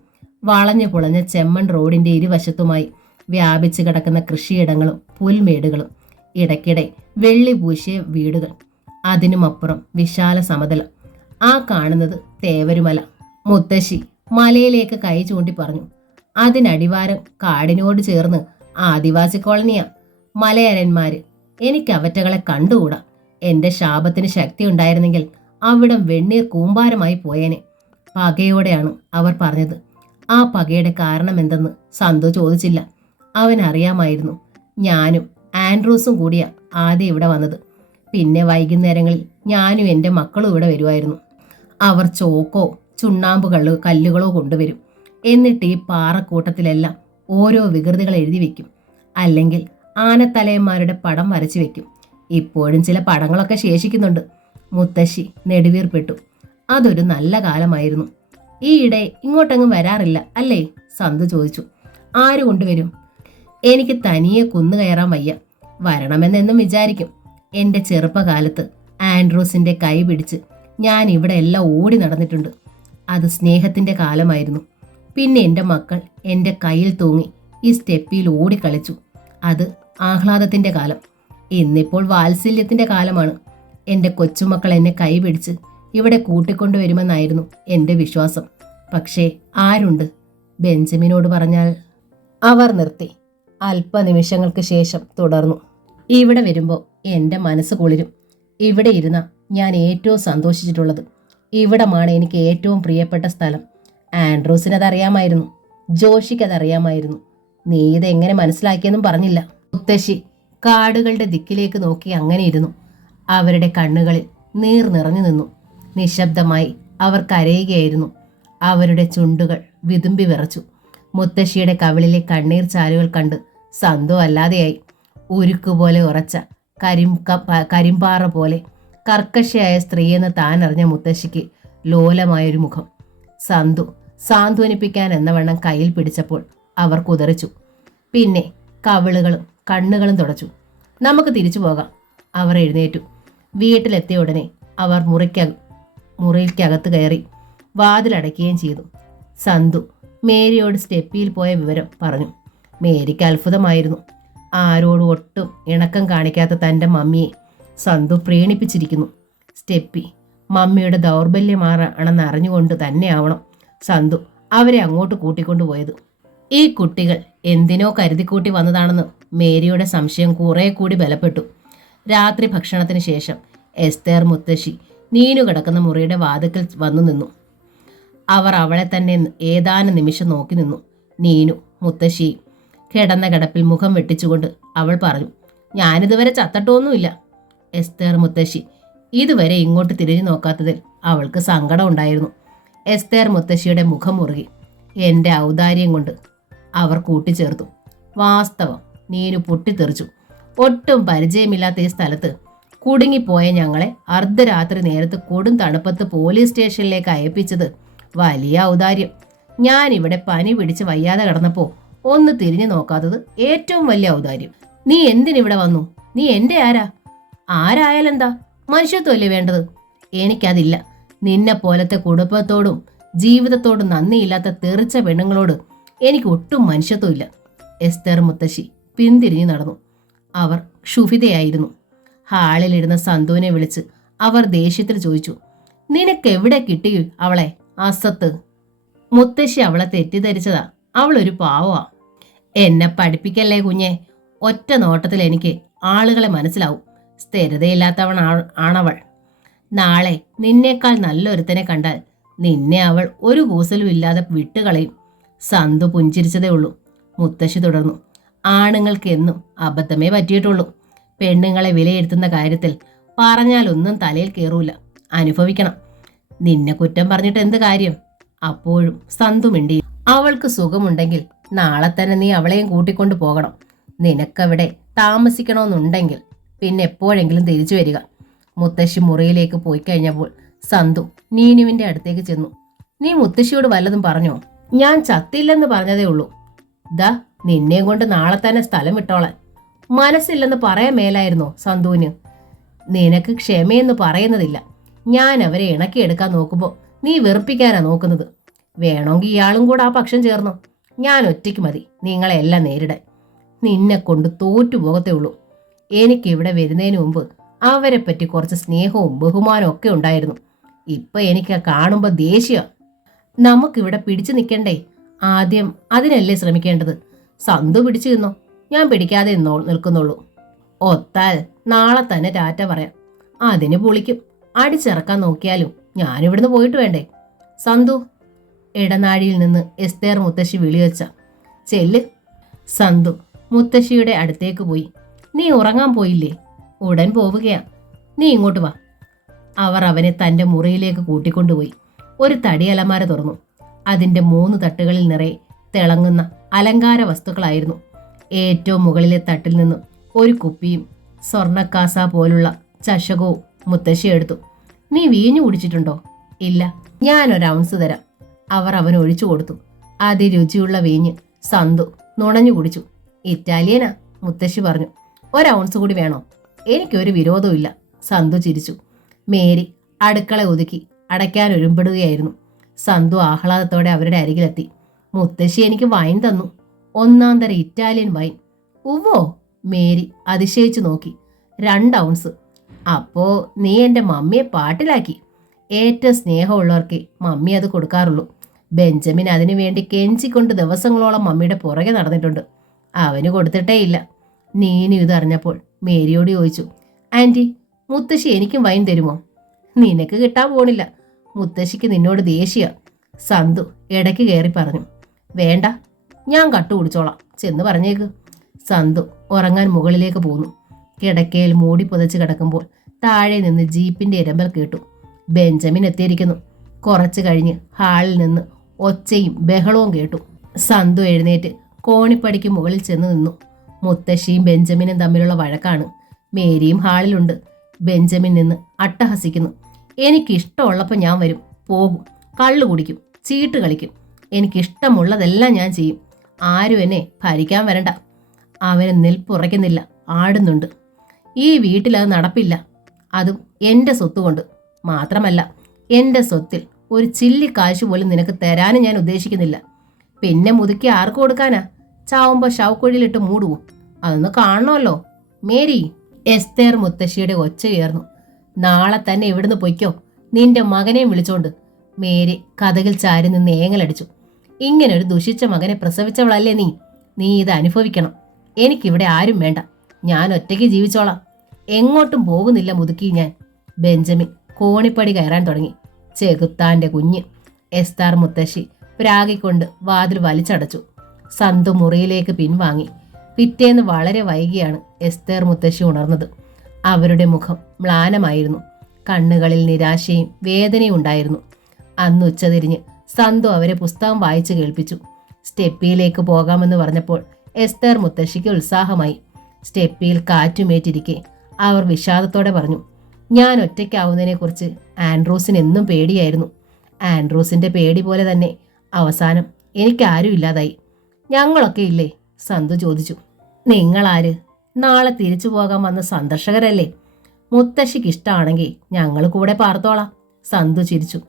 വളഞ്ഞു പുളഞ്ഞ ചെമ്മൺ റോഡിൻ്റെ ഇരുവശത്തുമായി വ്യാപിച്ചു കിടക്കുന്ന കൃഷിയിടങ്ങളും പുൽമേടുകളും, ഇടയ്ക്കിടെ വെള്ളി പൂശിയ വീടുകൾ, അതിനുമപ്പുറം വിശാല സമതലം. ആ കാണുന്നത് തേവരുമല. മുത്തശ്ശി മലയിലേക്ക് കൈ ചൂണ്ടി പറഞ്ഞു. അതിനടിവാരം കാടിനോട് ചേർന്ന് ആദിവാസി കോളനിയാ. മലയരന്മാര്. എനിക്ക് അവറ്റകളെ കണ്ടുകൂടാ. എന്റെ ശാപത്തിന് ശക്തി ഉണ്ടായിരുന്നെങ്കിൽ അവിടം വെണ്ണീർ കൂമ്പാരമായി പോയേനെ. പകയോടെയാണ് അവർ പറഞ്ഞത്. ആ പകയുടെ കാരണം എന്തെന്ന് സന്തു ചോദിച്ചില്ല. അവനറിയാമായിരുന്നു. ഞാനും ആൻഡ്രൂസും കൂടിയാ ആദ്യം ഇവിടെ വന്നത്. പിന്നെ വൈകുന്നേരങ്ങളിൽ ഞാനും എൻ്റെ മക്കളും ഇവിടെ വരുമായിരുന്നു. അവർ ചോക്കോ ചുണ്ണാമ്പ് കല്ലുകളോ കൊണ്ടുവരും. എന്നിട്ട് ഈ പാറക്കൂട്ടത്തിലെല്ലാം ഓരോ വികൃതികൾ എഴുതി വെക്കും. അല്ലെങ്കിൽ ആനത്തലയന്മാരുടെ പടം വരച്ചു വെക്കും. ഇപ്പോഴും ചില പടങ്ങളൊക്കെ ശേഷിക്കുന്നുണ്ട്. മുത്തശ്ശി നെടുവീർപ്പെട്ടു. അതൊരു നല്ല കാലമായിരുന്നു. ഈയിടെ ഇങ്ങോട്ടെങ്ങും വരാറില്ല അല്ലേ? സന്തു ചോദിച്ചു. ആര് കൊണ്ടുവരും? എനിക്ക് തനിയെ കുന്നു കയറാൻ വയ്യ. വരണമെന്നെന്നും വിചാരിക്കും. എൻ്റെ ചെറുപ്പകാലത്ത് ആൻഡ്രൂസിൻ്റെ കൈ പിടിച്ച് ഞാൻ ഇവിടെ എല്ലാം ഓടി നടന്നിട്ടുണ്ട്. അത് സ്നേഹത്തിൻ്റെ കാലമായിരുന്നു. പിന്നെ എൻ്റെ മക്കൾ എൻ്റെ കയ്യിൽ തൂങ്ങി ഈ സ്റ്റെപ്പിയിൽ ഓടിക്കളിച്ചു. അത് ആഹ്ലാദത്തിൻ്റെ കാലം. ഇന്നിപ്പോൾ വാത്സല്യത്തിൻ്റെ കാലമാണ്. എൻ്റെ കൊച്ചുമക്കൾ എന്നെ കൈ പിടിച്ച് ഇവിടെ കൂട്ടിക്കൊണ്ടുവരുമെന്നായിരുന്നു എൻ്റെ വിശ്വാസം. പക്ഷേ ആരുണ്ട്? ബെഞ്ചമിനോട് പറഞ്ഞാൽ. അവർ നിർത്തി. അല്പനിമിഷങ്ങൾക്ക് ശേഷം തുടർന്നു. ഇവിടെ വരുമ്പോൾ എൻ്റെ മനസ്സ് കുളിരും. ഇവിടെ ഇരുന്ന ഞാൻ ഏറ്റവും സന്തോഷിച്ചിട്ടുള്ളത്. ഇവിടമാണ് എനിക്ക് ഏറ്റവും പ്രിയപ്പെട്ട സ്ഥലം. ആൻഡ്രൂസിനതറിയാമായിരുന്നു. ജോഷിക്കതറിയാമായിരുന്നു. നീ ഇതെങ്ങനെ മനസ്സിലാക്കിയെന്നും പറഞ്ഞില്ല. മുത്തശ്ശി കാടുകളുടെ ദിക്കിലേക്ക് നോക്കി അങ്ങനെ ഇരുന്നു. അവരുടെ കണ്ണുകളിൽ നീർ നിറഞ്ഞു നിന്നു. നിശബ്ദമായി അവർ കരയുകയായിരുന്നു. അവരുടെ ചുണ്ടുകൾ വിതുമ്പി വിറച്ചു. മുത്തശ്ശിയുടെ കവിളിലെ കണ്ണീർ ചാലുകൾ കണ്ട് സന്തു അല്ലാതെയായി. ഉരുക്കുപോലെ ഉറച്ച കരിമ്പാറ പോലെ കർക്കശയായ സ്ത്രീയെന്ന് താൻ അറിഞ്ഞ മുത്തശ്ശിക്ക് ലോലമായൊരു മുഖം. സന്തു സാന്ത്വനിപ്പിക്കാൻ എന്നവണ്ണം കയ്യിൽ പിടിച്ചപ്പോൾ അവർ കുതറിച്ചു. പിന്നെ കവിളുകളും കണ്ണുകളും തുടച്ചു. നമുക്ക് തിരിച്ചു പോകാം. അവർ എഴുന്നേറ്റു. വീട്ടിലെത്തിയ ഉടനെ അവർ മുറിക്കകത്ത് കയറി വാതിലടയ്ക്കുകയും ചെയ്തു. സന്തു മേരിയോട് സ്റ്റെപ്പിയിൽ പോയ വിവരം പറഞ്ഞു. മേരിക്ക് അത്ഭുതമായിരുന്നു. ആരോടും ഒട്ടും ഇണക്കം കാണിക്കാത്ത തൻ്റെ മമ്മിയെ സന്തു പ്രീണിപ്പിച്ചിരിക്കുന്നു. സ്റ്റെപ്പി മമ്മിയുടെ ദൗർബല്യമാണെന്ന് അറിഞ്ഞുകൊണ്ട് തന്നെയാവണം സന്തു അവരെ അങ്ങോട്ട് കൂട്ടിക്കൊണ്ടുപോയത്. ഈ കുട്ടികൾ എന്തിനോ കരുതിക്കൂട്ടി വന്നതാണെന്ന് മേരിയുടെ സംശയം കുറെ കൂടി ബലപ്പെട്ടു. രാത്രി ഭക്ഷണത്തിന് ശേഷം എസ്തേർ മുത്തശ്ശി നീനു കിടക്കുന്ന മുറിയുടെ വാതിക്കൽ വന്നു നിന്നു. അവർ അവളെ തന്നെ ഏതാനും നിമിഷം നോക്കി നിന്നു. നീനു മുത്തശ്ശി കിടന്ന കിടപ്പിൽ മുഖം വെട്ടിച്ചുകൊണ്ട് അവൾ പറഞ്ഞു, ഞാനിതുവരെ ചത്തട്ടൊന്നുമില്ല. എസ്തേർ മുത്തശ്ശി ഇതുവരെ ഇങ്ങോട്ട് തിരിഞ്ഞു നോക്കാത്തതിൽ അവൾക്ക് സങ്കടം ഉണ്ടായിരുന്നു. എസ്തേർ മുത്തശ്ശിയുടെ മുഖം മുറുകി. എൻ്റെ ഔദാര്യം കൊണ്ട് അവർ കൂട്ടിച്ചേർത്തു. വാസ്തവം, നീനു പൊട്ടിത്തെറിച്ചു. ഒട്ടും പരിചയമില്ലാത്ത ഈ സ്ഥലത്ത് കുടുങ്ങിപ്പോയ ഞങ്ങളെ അർദ്ധരാത്രി നേരത്ത് കൊടും തണുപ്പത്ത് പോലീസ് സ്റ്റേഷനിലേക്ക് അയപ്പിച്ചത് വലിയ ഔദാര്യം. ഞാൻ ഇവിടെ പനി പിടിച്ച് വയ്യാതെ കിടന്നപ്പോൾ ഒന്ന് തിരിഞ്ഞു നോക്കാത്തത് ഏറ്റവും വലിയ ഔദാര്യം. നീ എന്തിനിവിടെ വന്നു? നീ എൻ്റെ ആരായാലെന്താ? മനുഷ്യത്വമല്ലേ വേണ്ടത്? എനിക്കതില്ല. നിന്നെ പോലത്തെ കുടുംബത്തോടും ജീവിതത്തോടും നന്ദിയില്ലാത്ത തെറിച്ച പെണ്ണുങ്ങളോട് എനിക്ക് ഒട്ടും മനുഷ്യത്വമില്ല. എസ്തേർ മുത്തശ്ശി പിന്തിരിഞ്ഞു നടന്നു. അവർ ക്ഷുഭിതയായിരുന്നു. ഹാളിലിരുന്ന സന്തുവിനെ വിളിച്ച് അവർ ദേഷ്യത്തിൽ ചോദിച്ചു, നിനക്കെവിടെ കിട്ടി അവളെ? അസത്ത്. മുത്തശ്ശി അവളെ തെറ്റിദ്ധരിച്ചതാ. അവളൊരു പാവമാ. എന്നെ പഠിപ്പിക്കല്ലേ കുഞ്ഞെ. ഒറ്റ നോട്ടത്തിൽ എനിക്ക് ആളുകളെ മനസ്സിലാവും. സ്ഥിരതയില്ലാത്തവൾ ആണവൾ. നാളെ നിന്നേക്കാൾ നല്ലൊരുത്തനെ കണ്ടാൽ നിന്നെ അവൾ ഒരു കൂസലും ഇല്ലാതെ വിട്ടുകളയും. സന്തു പുഞ്ചിരിച്ചതേ ഉള്ളൂ. മുത്തശ്ശി തുടർന്നു, ആണുങ്ങൾക്ക് എന്നും അബദ്ധമേ പറ്റിയിട്ടുള്ളൂ. പെണ്ണുങ്ങളെ വിലയിരുത്തുന്ന കാര്യത്തിൽ പറഞ്ഞാലൊന്നും തലയിൽ കയറൂല. അനുഭവിക്കണം. നിന്നെ കുറ്റം പറഞ്ഞിട്ട് എന്ത് കാര്യം? അപ്പോഴും സന്തു മിണ്ടി. അവൾക്ക് സുഖമുണ്ടെങ്കിൽ നാളെ തന്നെ നീ അവളെയും കൂട്ടിക്കൊണ്ടു പോകണം. നിനക്കവിടെ താമസിക്കണമെന്നുണ്ടെങ്കിൽ പിന്നെ എപ്പോഴെങ്കിലും തിരിച്ചു വരിക. മുത്തശ്ശി മുറിയിലേക്ക് പോയി കഴിഞ്ഞപ്പോൾ സന്തു നീനുവിന്റെ അടുത്തേക്ക് ചെന്നു. നീ മുത്തശ്ശിയോട് വല്ലതും പറഞ്ഞോ? ഞാൻ ചത്തില്ലെന്ന് പറഞ്ഞതേ ഉള്ളൂ. ദാ നിന്നെയും കൊണ്ട് നാളെ തന്നെ സ്ഥലം വിട്ടോളാൻ. മനസ്സില്ലെന്ന് പറയാൻ മേലായിരുന്നോ സന്തുവിന്? നിനക്ക് ക്ഷമയെന്ന് പറയുന്നതില്ല. ഞാൻ അവരെ ഇണക്കിയെടുക്കാൻ നോക്കുമ്പോൾ നീ വെറുപ്പിക്കാനാ നോക്കുന്നത്. വേണമെങ്കിൽ ഇയാളും കൂടെ ആ പക്ഷം ചേർന്നോ. ഞാൻ ഒറ്റയ്ക്ക് മതി നിങ്ങളെല്ലാം നേരിടാൻ. നിന്നെ കൊണ്ട് തോറ്റുപോകത്തേ ഉള്ളൂ. എനിക്കിവിടെ വരുന്നതിന് മുമ്പ് അവരെ പറ്റി കുറച്ച് സ്നേഹവും ബഹുമാനവും ഒക്കെ ഉണ്ടായിരുന്നു. ഇപ്പൊ എനിക്ക് കാണുമ്പോൾ ദേഷ്യ. നമുക്കിവിടെ പിടിച്ചു നിൽക്കണ്ടേ? ആദ്യം അതിനല്ലേ ശ്രമിക്കേണ്ടത്. സന്തു പിടിച്ചു നിന്നോ, ഞാൻ പിടിക്കാതെ നിൽക്കുന്നുള്ളൂ. ഒത്താൽ നാളെ തന്നെ ടാറ്റ പറയാം. അതിന് പൊളിക്കും. അടിച്ചിറക്കാൻ നോക്കിയാലും ഞാനിവിടുന്ന് പോയിട്ട് വേണ്ടേ? സന്തു, ഇടനാഴിയിൽ നിന്ന് എസ്തേർ മുത്തശ്ശി വിളിവെച്ച. ചെല്ല്. സന്തു മുത്തശ്ശിയുടെ അടുത്തേക്ക് പോയി. നീ ഉറങ്ങാൻ പോയില്ലേ? ഉടൻ പോവുകയാ. നീ ഇങ്ങോട്ട് വാ. അവർ അവനെ തന്റെ മുറിയിലേക്ക് കൂട്ടിക്കൊണ്ടുപോയി. ഒരു തടി അലമാര തുറന്നു. അതിന്റെ 3 തട്ടുകളിൽ നിറയെ തിളങ്ങുന്ന അലങ്കാര വസ്തുക്കളായിരുന്നു. ഏറ്റവും മുകളിലെ തട്ടിൽ നിന്നും ഒരു കുപ്പിയും സ്വർണക്കാസ പോലുള്ള ചഷകവും മുത്തശ്ശി എടുത്തു. നീ വീഞ്ഞു കുടിച്ചിട്ടുണ്ടോ? ഇല്ല. ഞാനൊരു ഔൺസ് തരാം. അവർ അവന് ഒഴിച്ചു കൊടുത്തു. അതിരുചിയുള്ള വീഞ്ഞ് സന്തു നുണഞ്ഞു കുടിച്ചു. ഇറ്റാലിയനാ, മുത്തശ്ശി പറഞ്ഞു. 1 ഔൺസ് കൂടി വേണോ? എനിക്കൊരു വിരോധവും ഇല്ല. സന്തു ചിരിച്ചു. മേരി അടുക്കള ഒതുക്കി അടയ്ക്കാൻ ഒരുമ്പെടുകയായിരുന്നു. സന്തു ആഹ്ലാദത്തോടെ അവരുടെ അരികിലെത്തി. മുത്തശ്ശി എനിക്ക് വൈൻ തന്നു. 1-ാം തരം ഇറ്റാലിയൻ വൈൻ. ഉവ്വോ? മേരി അതിശയിച്ചു നോക്കി. 2 ഔൺസ്. അപ്പോ നീ എൻ്റെ മമ്മിയെ പാട്ടിലാക്കി. ഏറ്റവും സ്നേഹമുള്ളവർക്ക് മമ്മി അത് കൊടുക്കാറുള്ളൂ. ബെഞ്ചമിൻ അതിനു വേണ്ടി കെഞ്ചിക്കൊണ്ട് ദിവസങ്ങളോളം മമ്മിയുടെ പുറകെ നടന്നിട്ടുണ്ട്. അവന് കൊടുത്തിട്ടേ ഇല്ല. നീനു ഇതറിഞ്ഞപ്പോൾ മേരിയോട് ചോദിച്ചു, ആൻറ്റി, മുത്തശ്ശി എനിക്കും വൈൻ തരുമോ? നിനക്ക് കിട്ടാൻ പോണില്ല. മുത്തശ്ശിക്ക് നിന്നോട് ദേഷ്യ. സന്തു ഇടയ്ക്ക് കയറി പറഞ്ഞു. വേണ്ട, ഞാൻ കട്ടു കുടിച്ചോളാം. ചെന്ന് പറഞ്ഞേക്ക്. സന്തു ഉറങ്ങാൻ മുകളിലേക്ക് പോന്നു. കിടക്കയിൽ മൂടി പുതച്ച് കിടക്കുമ്പോൾ താഴെ നിന്ന് ജീപ്പിന്റെ ഇരമ്പൽ കേട്ടു. ബെഞ്ചമിൻ എത്തിയിരിക്കുന്നു. കുറച്ചു കഴിഞ്ഞ് ഹാളിൽ നിന്ന് ഒച്ചയും ബഹളവും കേട്ടു. സന്തു എഴുന്നേറ്റ് കോണിപ്പടിക്ക് മുകളിൽ ചെന്ന് നിന്നു. മുത്തശ്ശിയും ബെഞ്ചമിനും തമ്മിലുള്ള വഴക്കാണ്. മേരിയും ഹാളിലുണ്ട്. ബെഞ്ചമിൻ നിന്ന് അട്ടഹസിക്കുന്നു. എനിക്കിഷ്ടമുള്ളപ്പോൾ ഞാൻ വരും, പോകും, കള്ളു കുടിക്കും, ചീട്ട് കളിക്കും. എനിക്കിഷ്ടമുള്ളതെല്ലാം ഞാൻ ചെയ്യും. ആരും എന്നെ ഭരിക്കാൻ വരണ്ട. അവന് നിൽപ്പുറയ്ക്കുന്നില്ല, ആടുന്നുണ്ട്. ഈ വീട്ടിലത് നടപ്പില്ല. അതും എൻ്റെ സ്വത്ത് കൊണ്ട്. മാത്രമല്ല, എൻ്റെ സ്വത്തിൽ ഒരു ചില്ലി കാശ് പോലും നിനക്ക് തരാനും ഞാൻ ഉദ്ദേശിക്കുന്നില്ല. പിന്നെ മുതുക്കി ആർക്ക് കൊടുക്കാനാ? ചാവുമ്പോൾ ശവക്കുഴിയിലിട്ട് മൂടുവോ? അതൊന്ന് കാണണമല്ലോ. മേരി. എസ്തേർ മുത്തശ്ശിയുടെ ഒച്ച ഉയർന്നു. നാളെ തന്നെ ഇവിടുന്ന് പൊയ്ക്കോ, നിന്റെ മകനെയും വിളിച്ചോണ്ട്. മേരി കഥകിൽ ചാരി നിന്ന് ഏങ്ങലടിച്ചു. ഇങ്ങനൊരു ദുഷിച്ച മകനെ പ്രസവിച്ചവളല്ലേ നീ. നീ ഇത് അനുഭവിക്കണം. എനിക്കിവിടെ ആരും വേണ്ട. ഞാൻ ഒറ്റയ്ക്ക് ജീവിച്ചോളാം. എങ്ങോട്ടും പോകുന്നില്ല മുതുക്കി ഞാൻ. ബെഞ്ചമിൻ കോണിപ്പടി കയറാൻ തുടങ്ങി. ചെകുത്താന്റെ കുഞ്ഞ്. എസ്താർ മുത്തശ്ശി പ്രാഗിക്കൊണ്ട് വാതിൽ വലിച്ചടച്ചു. സന്തു മുറിയിലേക്ക് പിൻവാങ്ങി. പിറ്റേന്ന് വളരെ വൈകിയാണ് എസ്തേർ മുത്തശ്ശി ഉണർന്നത്. അവരുടെ മുഖം മ്ലാനമായിരുന്നു. കണ്ണുകളിൽ നിരാശയും വേദനയും ഉണ്ടായിരുന്നു. അന്ന് ഉച്ചതിരിഞ്ഞ് സന്തു അവരെ പുസ്തകം വായിച്ചു കേൾപ്പിച്ചു. സ്റ്റെപ്പിയിലേക്ക് പോകാമെന്ന് പറഞ്ഞപ്പോൾ എസ്തേർ മുത്തശ്ശിക്ക് ഉത്സാഹമായി. സ്റ്റെപ്പിയിൽ കാറ്റുമേറ്റിരിക്കെ അവർ വിഷാദത്തോടെ പറഞ്ഞു, ഞാൻ ഒറ്റയ്ക്കാവുന്നതിനെക്കുറിച്ച് ആൻഡ്രൂസിന് എന്നും പേടിയായിരുന്നു. ആൻഡ്രൂസിന്റെ പേടി പോലെ തന്നെ അവസാനം എനിക്കാരും ഇല്ലാതായി. ഞങ്ങളൊക്കെ ഇല്ലേ? സന്തു ചോദിച്ചു. നിങ്ങളാര്? നാളെ തിരിച്ചു പോകാൻ വന്ന സന്ദർശകരല്ലേ? മുത്തശ്ശിക്ക് ഇഷ്ടമാണെങ്കിൽ ഞങ്ങൾ കൂടെ പാർത്തോളാം. സന്തു ചിരിച്ചു.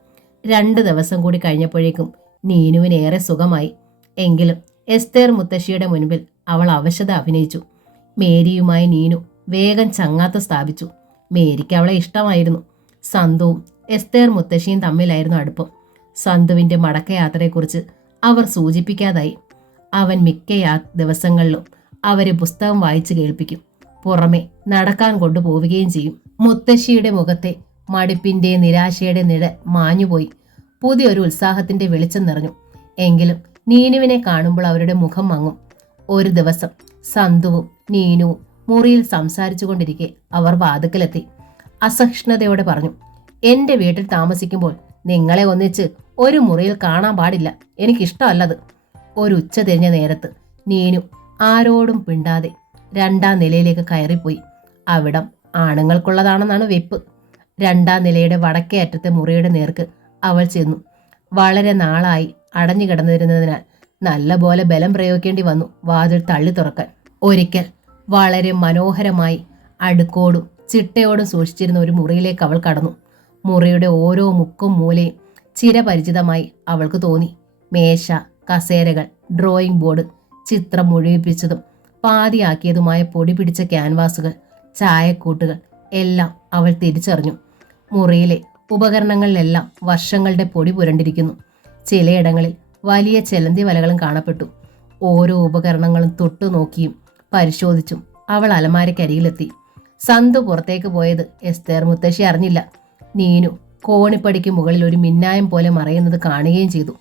2 ദിവസം കൂടി കഴിഞ്ഞപ്പോഴേക്കും നീനുവിനേറെ സുഖമായി. എങ്കിലും എസ്തേർ മുത്തശ്ശിയുടെ മുൻപിൽ അവൾ അവശത അഭിനയിച്ചു. മേരിയുമായി നീനു വേഗം ചങ്ങാത്ത സ്ഥാപിച്ചു. മേരിക്ക് അവളെ ഇഷ്ടമായിരുന്നു. സന്തുവും എസ്തേർ മുത്തശ്ശിയും തമ്മിലായിരുന്നു അടുപ്പം. സന്തുവിന്റെ മടക്കയാത്രയെക്കുറിച്ച് അവർ സൂചിപ്പിക്കാതായി. അവൻ മിക്ക ദിവസങ്ങളിലും അവരെ പുസ്തകം വായിച്ചു കേൾപ്പിക്കും. പുറമെ നടക്കാൻ കൊണ്ടുപോവുകയും ചെയ്യും. മുത്തശ്ശിയുടെ മുഖത്തെ മടുപ്പിന്റെ നിരാശയുടെ നിഴ മാഞ്ഞുപോയി. പുതിയൊരു ഉത്സാഹത്തിന്റെ വെളിച്ചം നിറഞ്ഞു. എങ്കിലും നീനുവിനെ കാണുമ്പോൾ അവരുടെ മുഖം മങ്ങും. ഒരു ദിവസം സന്തുവും നീനുവും മുറിയിൽ സംസാരിച്ചു കൊണ്ടിരിക്കെ അവർ വാതുക്കലെത്തി. അസഹിഷ്ണുതയോടെ പറഞ്ഞു, എന്റെ വീട്ടിൽ താമസിക്കുമ്പോൾ നിങ്ങളെ ഒന്നിച്ച് ഒരു മുറിയിൽ കാണാൻ പാടില്ല. എനിക്കിഷ്ടമല്ലത്. ഒരു ഉച്ച തിരിഞ്ഞ നേരത്ത് നീനു ആരോടും പിണ്ടാതെ 2-ാം നിലയിലേക്ക് കയറിപ്പോയി. അവിടം ആണുങ്ങൾക്കുള്ളതാണെന്നാണ് വെപ്പ്. 2ാം നിലയുടെ വടക്കേ അറ്റത്തെ മുറിയുടെ നേർക്ക് അവൾ ചെന്നു. വളരെ നാളായി അടഞ്ഞു കിടന്നിരുന്നതിനാൽ നല്ലപോലെ ബലം പ്രയോഗിക്കേണ്ടി വന്നു വാതിൽ തള്ളി തുറക്കാൻ. ഒരിക്കൽ വളരെ മനോഹരമായി അടുക്കോടും ചിട്ടയോടും സൂക്ഷിച്ചിരുന്ന ഒരു മുറിയിലേക്ക് അവൾ കടന്നു. മുറിയുടെ ഓരോ മുക്കും മൂലയും ചിരപരിചിതമായി അവൾക്ക് തോന്നി. മേശ, കസേരകൾ, ഡ്രോയിങ് ബോർഡ്, ചിത്രം മുഴുവിപ്പിച്ചതും പാതിയാക്കിയതുമായ പൊടി പിടിച്ച ക്യാൻവാസുകൾ, ചായക്കൂട്ടുകൾ എല്ലാം അവൾ തിരിച്ചറിഞ്ഞു. മുറിയിലെ ഉപകരണങ്ങളിലെല്ലാം വർഷങ്ങളുടെ പൊടി പുരണ്ടിരിക്കുന്നു. ചിലയിടങ്ങളിൽ വലിയ ചെലന്തി വലകളും കാണപ്പെട്ടു. ഓരോ ഉപകരണങ്ങളും തൊട്ടു നോക്കിയും പരിശോധിച്ചും അവൾ അലമാരക്കരികിലെത്തി. സന്തു പുറത്തേക്ക് പോയത് എസ്തേർ മുത്തശ്ശി അറിഞ്ഞില്ല. നീനു കോണിപ്പടിക്ക് മുകളിൽ ഒരു മിന്നായം പോലെ മറയുന്നത് കാണുകയും ചെയ്തു.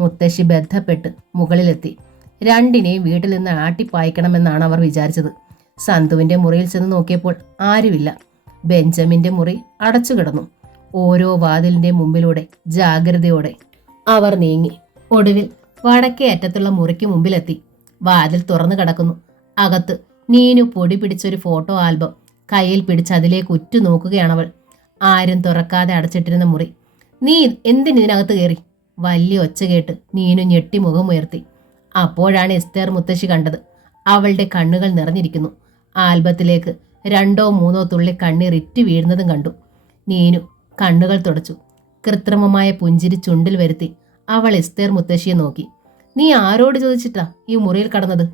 മുത്തശ്ശി ബന്ധപ്പെട്ട് മുകളിലെത്തി. രണ്ടിനെയും വീട്ടിൽ നിന്ന് ആട്ടിപ്പായിക്കണമെന്നാണ് അവർ വിചാരിച്ചത്. സന്തുവിന്റെ മുറിയിൽ ചെന്ന് നോക്കിയപ്പോൾ ആരുമില്ല. ബെഞ്ചമിന്റെ മുറി അടച്ചു കിടന്നു. ഓരോ വാതിലിന്റെ മുമ്പിലൂടെ ജാഗ്രതയോടെ അവർ നീങ്ങി. ഒടുവിൽ വടക്കേ അറ്റത്തുള്ള മുറിക്ക് മുമ്പിലെത്തി. വാതിൽ തുറന്നു കിടക്കുന്നു. അകത്ത് നീനു പൊടി പിടിച്ചൊരു ഫോട്ടോ ആൽബം കയ്യിൽ പിടിച്ച് അതിലേക്ക് ഉറ്റു നോക്കുകയാണവൾ. ആരും തുറക്കാതെ അടച്ചിട്ടിരുന്ന മുറി. നീ എന്തിനകത്ത് കയറി? വലിയ ഒച്ച കേട്ട് നീനു ഞെട്ടി മുഖമുയർത്തി. അപ്പോഴാണ് എസ്തേർ മുത്തശ്ശി കണ്ടത്. അവളുടെ കണ്ണുകൾ നിറഞ്ഞിരിക്കുന്നു. ആൽബത്തിലേക്ക് 2 or 3 തുള്ളി കണ്ണീർ ഇറ്റു വീഴുന്നതും കണ്ടു. നീനു കണ്ണുകൾ തുടച്ചു. കൃത്രിമമായ പുഞ്ചിരി ചുണ്ടിൽ വരുത്തി അവൾ എസ്തേർ മുത്തശ്ശിയെ നോക്കി. നീ ആരോട് ചോദിച്ചിട്ടാ ഈ മുറിയിൽ കടന്നത്?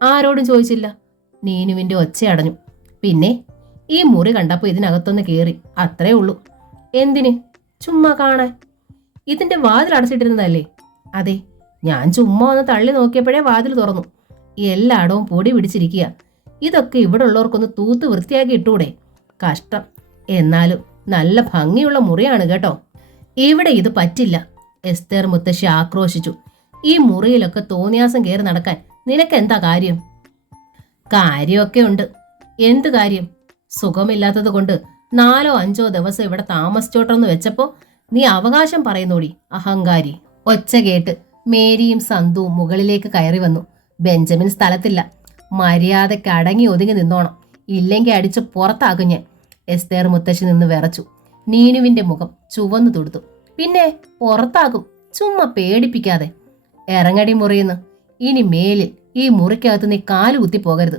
ആരോടും ചോദിച്ചില്ല. നീനുവിന്റെ ഒച്ച അടഞ്ഞു. പിന്നെ ഈ മുറി കണ്ടപ്പോൾ ഇതിനകത്തൊന്ന് കയറി, അത്രേ ഉള്ളൂ. എന്തിന്? ചുമ്മാ കാണാൻ. ഇതിന്റെ വാതിൽ അടച്ചിട്ടിരുന്നതല്ലേ? അതെ, ഞാൻ ചുമ്മാ ഒന്ന് തള്ളി നോക്കിയപ്പോഴേ വാതിൽ തുറന്നു. എല്ലായിടവും പൊടി പിടിച്ചിരിക്കുക. ഇതൊക്കെ ഇവിടെ ഉള്ളവർക്കൊന്ന് തൂത്ത് വൃത്തിയാക്കി ഇട്ടൂടെ? കഷ്ടം. എന്നാലും നല്ല ഭംഗിയുള്ള മുറിയാണ് കേട്ടോ. ഇവിടെ ഇത് പറ്റില്ല, എസ്തേർ മുത്തശ്ശി ആക്രോശിച്ചു. ഈ മുറിയിലൊക്കെ തോന്നിയാസം കയറി നടക്കാൻ നിനക്കെന്താ കാര്യം? കാര്യമൊക്കെ ഉണ്ട്. എന്ത് കാര്യം? സുഖമില്ലാത്തത് കൊണ്ട് 4 or 5 ദിവസം ഇവിടെ താമസിച്ചോട്ടെന്ന് വെച്ചപ്പോ നീ അവകാശം പറയുന്നോടി, അഹങ്കാരി. ഒച്ച കേട്ട് മേരിയും സന്തുവും മുകളിലേക്ക് കയറി വന്നു. ബെഞ്ചമിൻ സ്ഥലത്തില്ല. മര്യാദയ്ക്ക് അടങ്ങി ഒതുങ്ങി നിന്നോണം, ഇല്ലെങ്കിൽ അടിച്ച് പുറത്താകും ഞാൻ. എസ്തേർ മുത്തശ്ശി നിന്ന് വിറച്ചു. നീനുവിന്റെ മുഖം ചുവന്നു തുടുത്തു. പിന്നെ പുറത്താകും, ചുമ്മാ പേടിപ്പിക്കാതെ. ഇറങ്ങടി മുറിയുന്നു. ഇനി മേലിൽ ഈ മുറിക്കകത്ത് നീ കാല് കുത്തി പോകരുത്.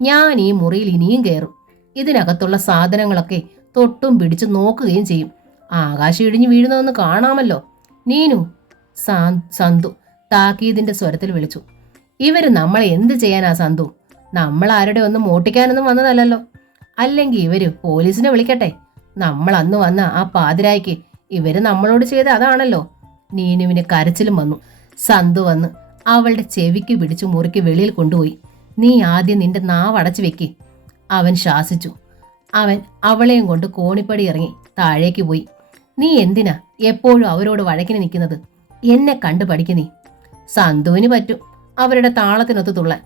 ഞാൻ ഈ മുറിയിൽ ഇനിയും കയറും. ഇതിനകത്തുള്ള സാധനങ്ങളൊക്കെ തൊട്ടും പിടിച്ച് നോക്കുകയും ചെയ്യും. ആകാശം ഇടിഞ്ഞു വീഴുന്നതെന്ന് കാണാമല്ലോ. നീനു, സന്തു താക്കീതിന്റെ സ്വരത്തിൽ വിളിച്ചു. ഇവര് നമ്മളെ എന്ത് ചെയ്യാനാ സന്തു? നമ്മൾ ആരുടെ ഒന്നും മോട്ടിക്കാനൊന്നും വന്നതല്ലല്ലോ. അല്ലെങ്കിൽ ഇവര് പോലീസിനെ വിളിക്കട്ടെ. നമ്മൾ അന്ന് വന്ന ആ പാതിരായ്ക്ക് ഇവര് നമ്മളോട് ചെയ്ത അതാണല്ലോ. നീനുവിന് കരച്ചിലും വന്നു. സന്തു വന്ന് അവളുടെ ചെവിക്ക് പിടിച്ചു മുറിക്ക് വെളിയിൽ കൊണ്ടുപോയി. നീ ആദ്യം നിന്റെ നാവ് അടച്ചു വെക്ക്, അവൻ ശാസിച്ചു. അവൻ അവളെയും കൊണ്ട് കോണിപ്പടി ഇറങ്ങി താഴേക്ക് പോയി. നീ എന്തിനാ എപ്പോഴും അവരോട് വഴക്കിന് നിൽക്കുന്നത്? എന്നെ കണ്ടു പഠിക്ക് നീ. സന്തുവിന് പറ്റും അവരുടെ താളത്തിനൊത്ത് തുള്ളാൻ.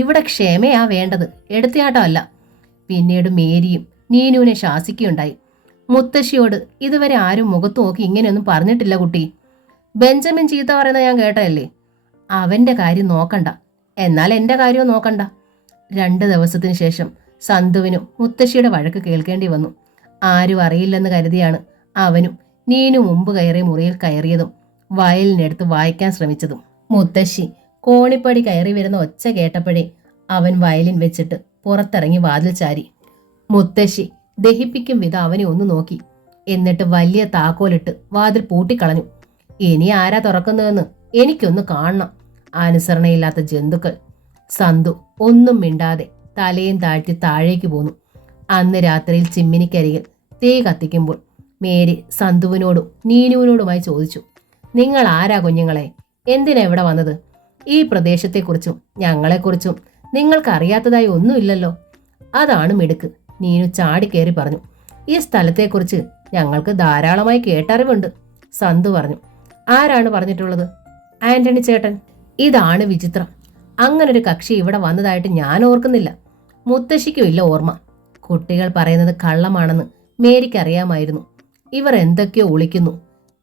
ഇവിടെ ക്ഷമയാ വേണ്ടത്, എടുത്തിയാട്ടമല്ല. പിന്നീട് മേരിയും നീനുവിനെ ശാസിക്കുകയുണ്ടായി. മുത്തശ്ശിയോട് ഇതുവരെ ആരും മുഖത്ത് നോക്കി ഇങ്ങനെയൊന്നും പറഞ്ഞിട്ടില്ല കുട്ടി. ബെഞ്ചമിൻ ചീത്ത പറയുന്നത് ഞാൻ കേട്ടതല്ലേ. അവന്റെ കാര്യം നോക്കണ്ട, എന്നാൽ എന്റെ കാര്യവും നോക്കണ്ട. 2 ദിവസത്തിന് ശേഷം സന്തുവിനും മുത്തശ്ശിയുടെ വഴക്ക് കേൾക്കേണ്ടി വന്നു. ആരും അറിയില്ലെന്ന് കരുതിയാണ് അവനും നീനു മുമ്പ് കയറിയ മുറിയിൽ കയറിയതും വയലിനെടുത്ത് വായിക്കാൻ ശ്രമിച്ചതും. മുത്തശ്ശി കോണിപ്പടി കയറി വരുന്ന ഒച്ച കേട്ടപ്പോഴേ അവൻ വയലിൻ വെച്ചിട്ട് പുറത്തിറങ്ങി വാതിൽ ചാരി. മുത്തശ്ശി ദഹിപ്പിക്കും വിധം അവനെ ഒന്ന് നോക്കി. എന്നിട്ട് വലിയ താക്കോലിട്ട് വാതിൽ പൂട്ടിക്കളഞ്ഞു. ഇനി ആരാ തുറക്കുന്നതെന്ന് എനിക്കൊന്ന് കാണണം. അനുസരണയില്ലാത്ത ജന്തുക്കൾ. സന്തു ഒന്നും മിണ്ടാതെ തലയും താഴ്ത്തി താഴേക്ക് പോന്നു. അന്ന് രാത്രിയിൽ ചിമ്മിനിക്കരികിൽ തീ കത്തിക്കുമ്പോൾ മേരി സന്തുവിനോടും നീനുവിനോടുമായി ചോദിച്ചു, നിങ്ങൾ ആരാ കുഞ്ഞുങ്ങളെ? എന്തിനാ ഇവിടെ വന്നത്? ഈ പ്രദേശത്തെക്കുറിച്ചും ഞങ്ങളെക്കുറിച്ചും നിങ്ങൾക്കറിയാത്തതായി ഒന്നുമില്ലല്ലോ. അതാണ് മിടുക്ക്, നീനു ചാടിക്കേറി പറഞ്ഞു. ഈ സ്ഥലത്തെക്കുറിച്ച് ഞങ്ങൾക്ക് ധാരാളമായി കേട്ടറിവുണ്ട്, സന്തു പറഞ്ഞു. ആരാണ് പറഞ്ഞിട്ടുള്ളത്? ആന്റണി ചേട്ടൻ. ഇതാണ് വിചിത്രം. അങ്ങനൊരു കക്ഷി ഇവിടെ വന്നതായിട്ട് ഞാൻ ഓർക്കുന്നില്ല. മുത്തശ്ശിക്കും ഇല്ല ഓർമ്മ. കുട്ടികൾ പറയുന്നത് കള്ളമാണെന്ന് മേരിക്കറിയാമായിരുന്നു. ഇവർ എന്തൊക്കെയോ ഒളിക്കുന്നു.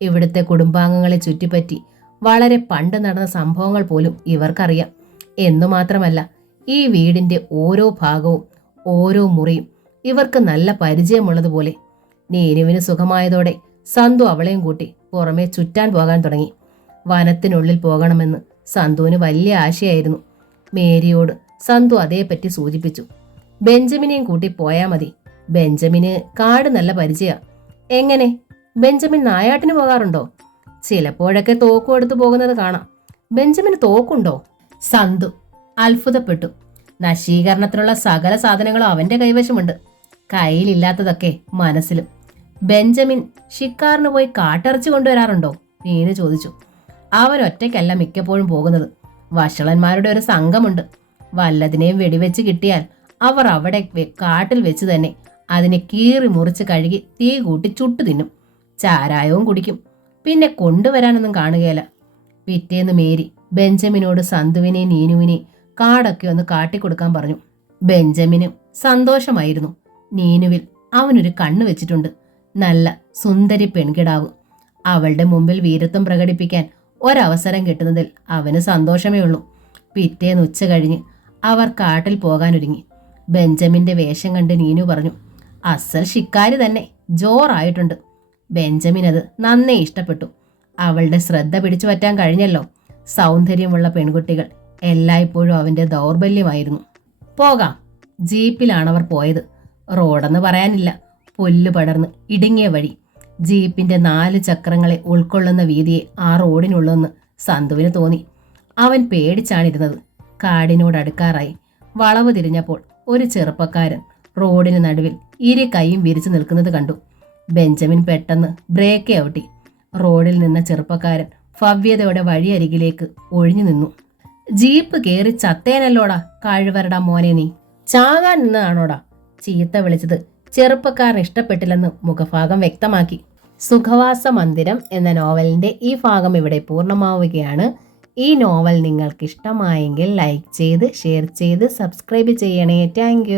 ഇവിടുത്തെ കുടുംബാംഗങ്ങളെ ചുറ്റിപ്പറ്റി വളരെ പണ്ട് നടന്ന സംഭവങ്ങൾ പോലും ഇവർക്കറിയാം. എന്നു മാത്രമല്ല, ഈ വീടിന്റെ ഓരോ ഭാഗവും ഓരോ മുറിയും ഇവർക്ക് നല്ല പരിചയമുള്ളതുപോലെ. നീനുവിന് സുഖമായതോടെ സന്തു അവളെയും കൂട്ടി പുറമെ ചുറ്റാൻ പോകാൻ തുടങ്ങി. വനത്തിനുള്ളിൽ പോകണമെന്ന് സന്തുവിന് വലിയ ആശയായിരുന്നു. മേരിയോട് സന്തു അതേപ്പറ്റി സൂചിപ്പിച്ചു. ബെഞ്ചമിനെയും കൂട്ടി പോയാ മതി. ബെഞ്ചമിന് കാട് നല്ല പരിചയ. എങ്ങനെ? ബെഞ്ചമിൻ നായാട്ടിന് പോകാറുണ്ടോ? ചിലപ്പോഴൊക്കെ തോക്കും എടുത്തു പോകുന്നത് കാണാം. ബെഞ്ചമിന് തോക്കുണ്ടോ? സന്തു അത്ഭുതപ്പെട്ടു. നശീകരണത്തിനുള്ള സകല സാധനങ്ങളും അവന്റെ കൈവശമുണ്ട്. കയ്യിലില്ലാത്തതൊക്കെ മനസ്സിലും. ബെഞ്ചമിൻ ഷിക്കാറിന് പോയി കാട്ടിറച്ചി കൊണ്ടുവരാറുണ്ടോ? നീനു ചോദിച്ചു. അവൻ ഒറ്റയ്ക്കല്ല മിക്കപ്പോഴും പോകുന്നത്. വഷളന്മാരുടെ ഒരു സംഘമുണ്ട്. വല്ലതിനെയും വെടിവെച്ച് കിട്ടിയാൽ അവർ അവിടെ കാട്ടിൽ വെച്ച് തന്നെ അതിനെ കീറി മുറിച്ച് കഴുകി തീ കൂട്ടി ചുട്ടു തിന്നും. ചാരായവും കുടിക്കും. പിന്നെ കൊണ്ടുവരാനൊന്നും കാണുകയില്ല. പിറ്റേന്ന് മേരി ബെഞ്ചമിനോട് സന്തുവിനെ നീനുവിനെ കാടൊക്കെ ഒന്ന് കാട്ടിക്കൊടുക്കാൻ പറഞ്ഞു. ബെഞ്ചമിനും സന്തോഷമായിരുന്നു. നീനുവിൽ അവനൊരു കണ്ണ് വെച്ചിട്ടുണ്ട്. നല്ല സുന്ദരി പെൺകിടാവ്. അവളുടെ മുമ്പിൽ വീരത്വം പ്രകടിപ്പിക്കാൻ ഒരവസരം കിട്ടുന്നതിൽ അവന് സന്തോഷമേ ഉള്ളൂ. പിറ്റേന്ന് ഉച്ച കഴിഞ്ഞ് അവർ കാട്ടിൽ പോകാനൊരുങ്ങി. ബെഞ്ചമിന്റെ വേഷം കണ്ട് നീനു പറഞ്ഞു, അസൽ ശിക്കാരി തന്നെ, ജോറായിട്ടുണ്ട്. ബെഞ്ചമിൻ അത് നന്നേ ഇഷ്ടപ്പെട്ടു. അവളുടെ ശ്രദ്ധ പിടിച്ചു പറ്റാൻ കഴിഞ്ഞല്ലോ. സൗന്ദര്യമുള്ള പെൺകുട്ടികൾ എല്ലായ്പ്പോഴും അവന്റെ ദൗർബല്യമായിരുന്നു. പോകാം. ജീപ്പിലാണവർ പോയത്. റോഡെന്ന് പറയാനില്ല. പുല്ല് പടർന്ന് ഇടുങ്ങിയ വഴി. ജീപ്പിന്റെ 4 ചക്രങ്ങളെ ഉൾക്കൊള്ളുന്ന വീതിയെ ആ റോഡിനുള്ളെന്ന് സന്തുവിന് തോന്നി. അവൻ പേടിച്ചാണിരുന്നത്. കാടിനോടടുക്കാറായി. വളവ് തിരിഞ്ഞപ്പോൾ ഒരു ചെറുപ്പക്കാരൻ റോഡിന് നടുവിൽ ഇരു കൈയും വിരിച്ചു നിൽക്കുന്നത് കണ്ടു. ബെഞ്ചമിൻ പെട്ടെന്ന് ബ്രേക്ക് ഔട്ടി. റോഡിൽ നിന്ന ചെറുപ്പക്കാരൻ ഭവ്യതയുടെ വഴിയരികിലേക്ക് ഒഴിഞ്ഞു നിന്നു. ജീപ്പ് കയറി ചത്തേനല്ലോടാ കഴിവരടാ മോനെ നീ. ചാകാൻ നിന്നതാണോടാ? ചീത്ത വിളിച്ചത് ചെറുപ്പക്കാരന് ഇഷ്ടപ്പെട്ടില്ലെന്ന് മുഖഭാഗം വ്യക്തമാക്കി. സുഖവാസ മന്ദിരം എന്ന നോവലിന്റെ ഈ ഭാഗം ഇവിടെ പൂർണ്ണമാവുകയാണ്. ഈ നോവൽ നിങ്ങൾക്ക് ഇഷ്ടമായെങ്കിൽ ലൈക്ക് ചെയ്ത് ഷെയർ ചെയ്ത് സബ്സ്ക്രൈബ് ചെയ്യണേ. താങ്ക്